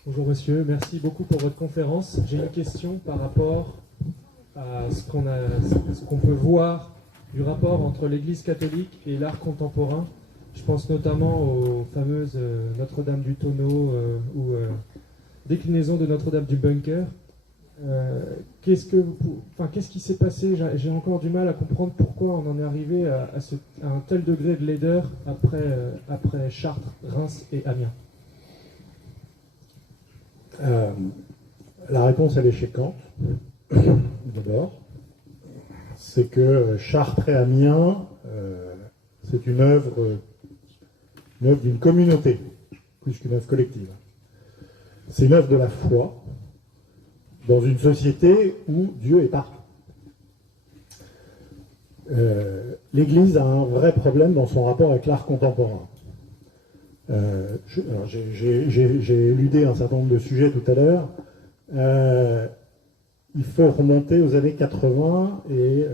Bonjour monsieur, merci beaucoup pour votre conférence. J'ai une question par rapport à ce qu'on peut voir du rapport entre l'Église catholique et l'art contemporain. Je pense notamment aux fameuses Notre-Dame du Tonneau ou déclinaison de Notre-Dame du Bunker. Qu'est-ce qui s'est passé? J'ai encore du mal à comprendre pourquoi on en est arrivé à un tel degré de laideur après Chartres, Reims et Amiens. La réponse, elle est chez Kant, d'abord. C'est que Chartres et Amiens, c'est une œuvre d'une communauté, plus qu'une œuvre collective. C'est une œuvre de la foi, dans une société où Dieu est partout. L'Église a un vrai problème dans son rapport avec l'art contemporain. J'ai éludé un certain nombre de sujets tout à l'heure. Il faut remonter aux années 80 et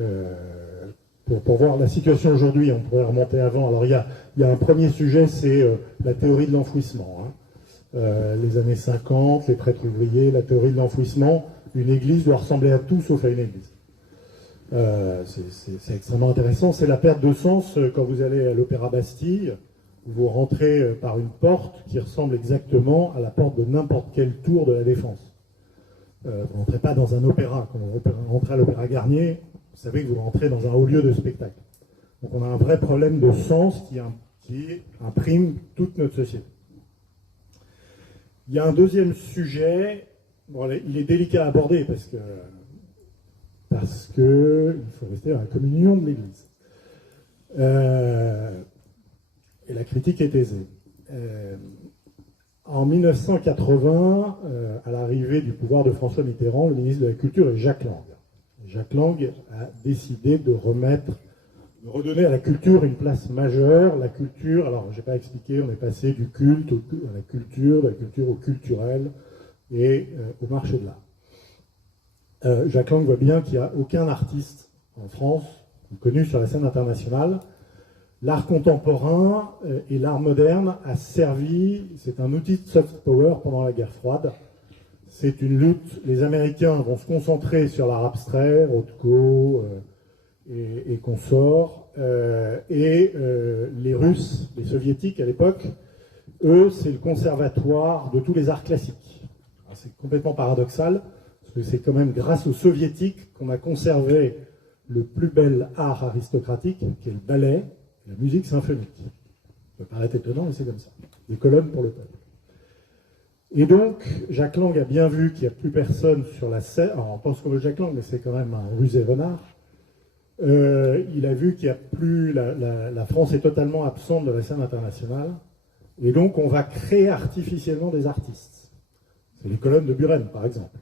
pour voir la situation aujourd'hui, on pourrait remonter avant. Alors il y a un premier sujet, c'est la théorie de l'enfouissement. Les années 50, les prêtres ouvriers, la théorie de l'enfouissement. Une église doit ressembler à tout sauf à une église. C'est extrêmement intéressant. C'est la perte de sens quand vous allez à l'Opéra Bastille. Vous rentrez par une porte qui ressemble exactement à la porte de n'importe quelle tour de la Défense. Vous ne rentrez pas dans un opéra. Quand vous rentrez à l'Opéra Garnier, vous savez que vous rentrez dans un haut lieu de spectacle. Donc on a un vrai problème de sens qui imprime toute notre société. Il y a un deuxième sujet, bon, il est délicat à aborder parce que il faut rester dans la communion de l'Église. Et la critique est aisée. En 1980, à l'arrivée du pouvoir de François Mitterrand, le ministre de la Culture est Jacques Lang. Jacques Lang a décidé de redonner à la culture une place majeure. La culture, alors je n'ai pas expliqué, on est passé du culte à la culture, de la culture au culturel et au marché de l'art. Jacques Lang voit bien qu'il n'y a aucun artiste en France connu sur la scène internationale. L'art contemporain et l'art moderne a servi, c'est un outil de soft power pendant la guerre froide. C'est une lutte, les Américains vont se concentrer sur l'art abstrait, Rothko et consorts, et les Russes, les Soviétiques à l'époque, eux, c'est le conservatoire de tous les arts classiques. C'est complètement paradoxal, parce que c'est quand même grâce aux Soviétiques qu'on a conservé le plus bel art aristocratique, qui est le ballet, la musique symphonique. Ça peut paraître étonnant, mais c'est comme ça. Des colonnes pour le peuple. Et donc, Jacques Lang a bien vu qu'il n'y a plus personne sur la scène. Alors, on pense qu'on veut Jacques Lang, mais c'est quand même un rusé renard. Il a vu qu'il n'y a plus... La France est totalement absente de la scène internationale. Et donc, on va créer artificiellement des artistes. C'est les colonnes de Buren, par exemple.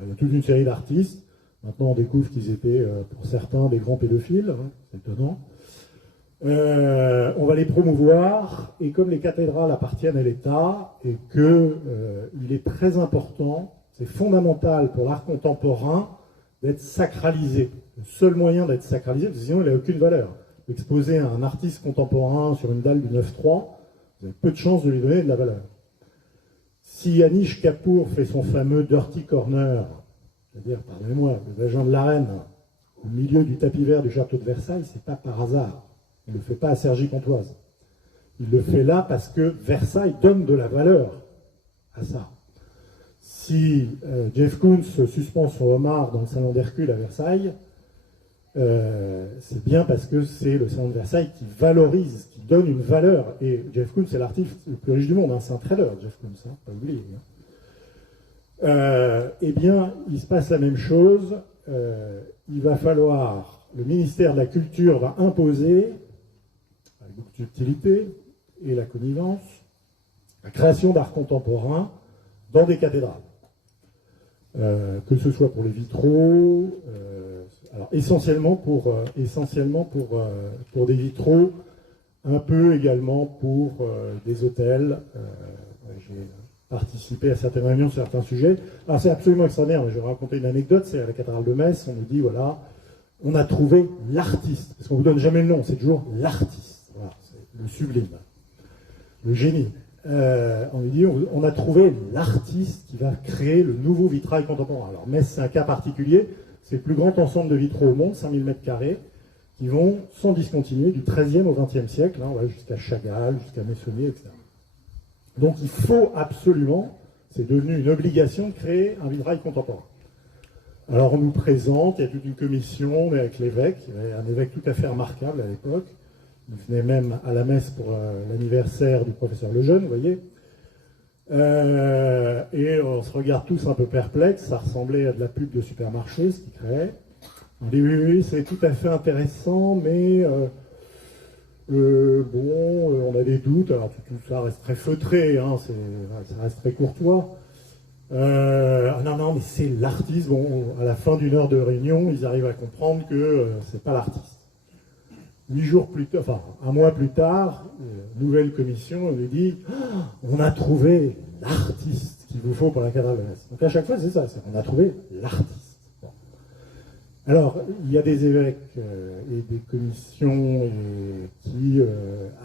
Il y a toute une série d'artistes. Maintenant, on découvre qu'ils étaient, pour certains, des grands pédophiles. C'est étonnant. On va les promouvoir, et comme les cathédrales appartiennent à l'État, et qu'il est très important, c'est fondamental pour l'art contemporain d'être sacralisé. Le seul moyen d'être sacralisé, parce que sinon il n'a aucune valeur. Exposer un artiste contemporain sur une dalle du 9-3, vous avez peu de chances de lui donner de la valeur. Si Anish Kapoor fait son fameux Dirty Corner, c'est-à-dire, pardonnez-moi, le vagin de la reine, au milieu du tapis vert du château de Versailles, c'est pas par hasard. Il ne le fait pas à Cergy-Pontoise. Il le fait là parce que Versailles donne de la valeur à ça. Si Jeff Koons suspend son homard dans le salon d'Hercule à Versailles, c'est bien parce que c'est le salon de Versailles qui valorise, qui donne une valeur. Et Jeff Koons, c'est l'artiste le plus riche du monde, hein, c'est un trader, Jeff Koons, hein, pas oublier. Eh bien, il se passe la même chose. Il va falloir, le ministère de la Culture va imposer, avec beaucoup de subtilité et la connivence, la création d'art contemporain dans des cathédrales. Que ce soit pour les vitraux, alors essentiellement pour des vitraux, un peu également pour des hôtels. J'ai participé à certaines réunions sur certains sujets. Alors c'est absolument extraordinaire, mais je vais raconter une anecdote, c'est à la cathédrale de Metz, on nous dit, voilà, on a trouvé l'artiste, parce qu'on ne vous donne jamais le nom, c'est toujours l'artiste, voilà, c'est le sublime, le génie. On lui dit, on a trouvé l'artiste qui va créer le nouveau vitrail contemporain. Alors Metz, c'est un cas particulier, c'est le plus grand ensemble de vitraux au monde, 5000 m², qui vont sans discontinuer du XIIIe au XXe siècle, hein, on va jusqu'à Chagall, jusqu'à Meissonier, etc. Donc il faut absolument, c'est devenu une obligation de créer un vitrail contemporain. Alors on nous présente, il y a toute une commission, mais avec l'évêque, il y avait un évêque tout à fait remarquable à l'époque, il venait même à la messe pour l'anniversaire du professeur Lejeune, vous voyez. Et on se regarde tous un peu perplexes, ça ressemblait à de la pub de supermarché, ce qu'il créait. On dit oui, c'est tout à fait intéressant, mais on a des doutes, alors tout ça reste très feutré, hein, ça reste très courtois. Non, mais c'est l'artiste. Bon, à la fin d'une heure de réunion, ils arrivent à comprendre que c'est pas l'artiste. 8 jours plus tard, enfin un mois plus tard, nouvelle commission, on lui dit on a trouvé l'artiste qu'il vous faut pour la cathédrale de Metz. Donc à chaque fois, c'est ça, on a trouvé l'artiste. Bon. Alors, il y a des évêques et des commissions qui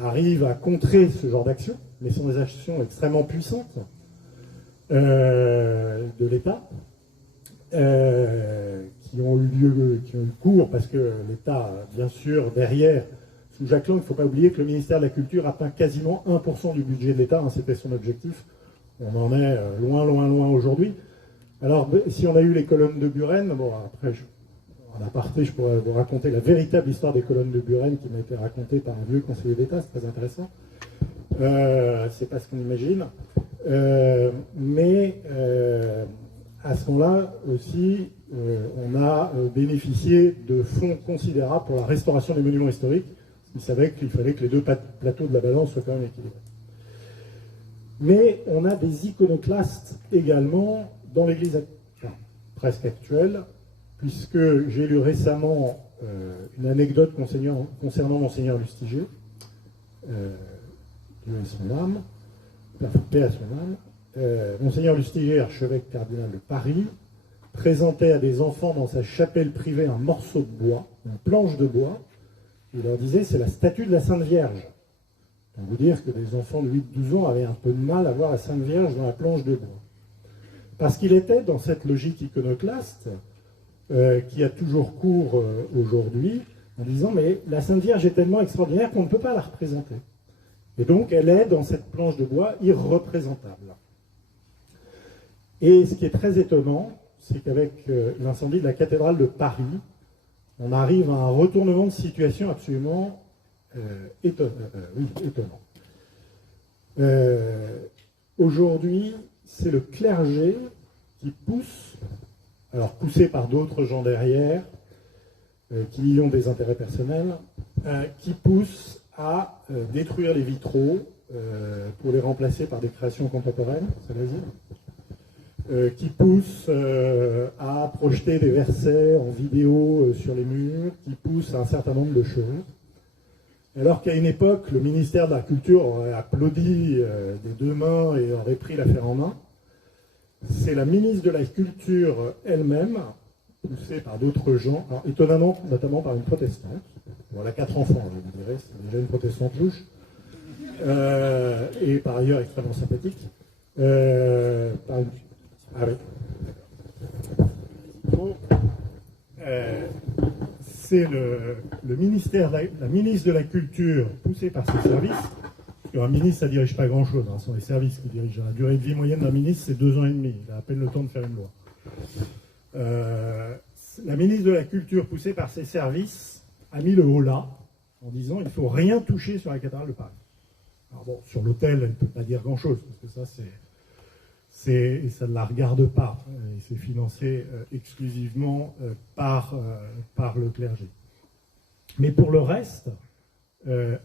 arrivent à contrer ce genre d'action, mais ce sont des actions extrêmement puissantes de l'État, qui ont eu cours, parce que l'État, bien sûr, derrière, sous Jacques Lang, il ne faut pas oublier que le ministère de la Culture atteint quasiment 1% du budget de l'État, hein, c'était son objectif. On en est loin aujourd'hui. Alors, si on a eu les colonnes de Buren, bon, après, en aparté, je pourrais vous raconter la véritable histoire des colonnes de Buren qui m'a été racontée par un vieux conseiller d'État, c'est très intéressant. C'est pas ce qu'on imagine. Mais à ce moment-là aussi, on a bénéficié de fonds considérables pour la restauration des monuments historiques. Il savait qu'il fallait que les deux plateaux de la balance soient quand même équilibrés. Mais on a des iconoclastes également dans l'Église presque actuelle, puisque j'ai lu récemment une anecdote concernant Monseigneur Lustiger, Dieu ait son âme, paix à son âme. Monseigneur Lustiger, archevêque cardinal de Paris, présentait à des enfants dans sa chapelle privée un morceau de bois, une planche de bois. Il leur disait, c'est la statue de la Sainte Vierge. On peut vous dire que des enfants de 8-12 ans avaient un peu de mal à voir la Sainte Vierge dans la planche de bois. Parce qu'il était dans cette logique iconoclaste, qui a toujours cours aujourd'hui, en disant, mais la Sainte Vierge est tellement extraordinaire qu'on ne peut pas la représenter. Et donc, elle est dans cette planche de bois irreprésentable. Et ce qui est très étonnant, c'est qu'avec l'incendie de la cathédrale de Paris, on arrive à un retournement de situation absolument étonnant. Aujourd'hui, c'est le clergé qui pousse, alors poussé par d'autres gens derrière, qui y ont des intérêts personnels, qui pousse à détruire les vitraux pour les remplacer par des créations contemporaines, ça va dire, qui pousse à projeter des versets en vidéo sur les murs, qui pousse à un certain nombre de choses. Alors qu'à une époque, le ministère de la Culture aurait applaudi des deux mains et aurait pris l'affaire en main, c'est la ministre de la Culture elle-même, poussée par d'autres gens, alors, étonnamment, notamment par une protestante. Bon, elle a 4 enfants, je vous dirais, c'est déjà une protestante louche, et par ailleurs extrêmement sympathique. Ah oui. C'est le ministère, la ministre de la Culture, poussée par ses services. Un ministre, ça ne dirige pas grand-chose, hein, ce sont les services qui dirigent. La durée de vie moyenne d'un ministre, c'est 2 ans et demi. Il a à peine le temps de faire une loi. La ministre de la Culture, poussée par ses services, a mis le haut là, en disant qu'il ne faut rien toucher sur la cathédrale de Paris. Alors bon, sur l'hôtel, elle ne peut pas dire grand-chose, parce que ça, ça ne la regarde pas. Et c'est financé exclusivement par le clergé. Mais pour le reste,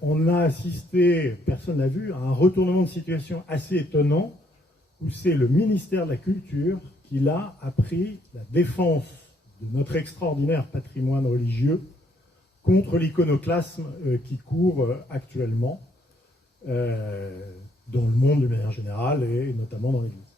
on a assisté, personne n'a vu, à un retournement de situation assez étonnant, où c'est le ministère de la Culture qui, là, a pris la défense de notre extraordinaire patrimoine religieux contre l'iconoclasme qui court actuellement dans le monde de manière générale et notamment dans l'Église.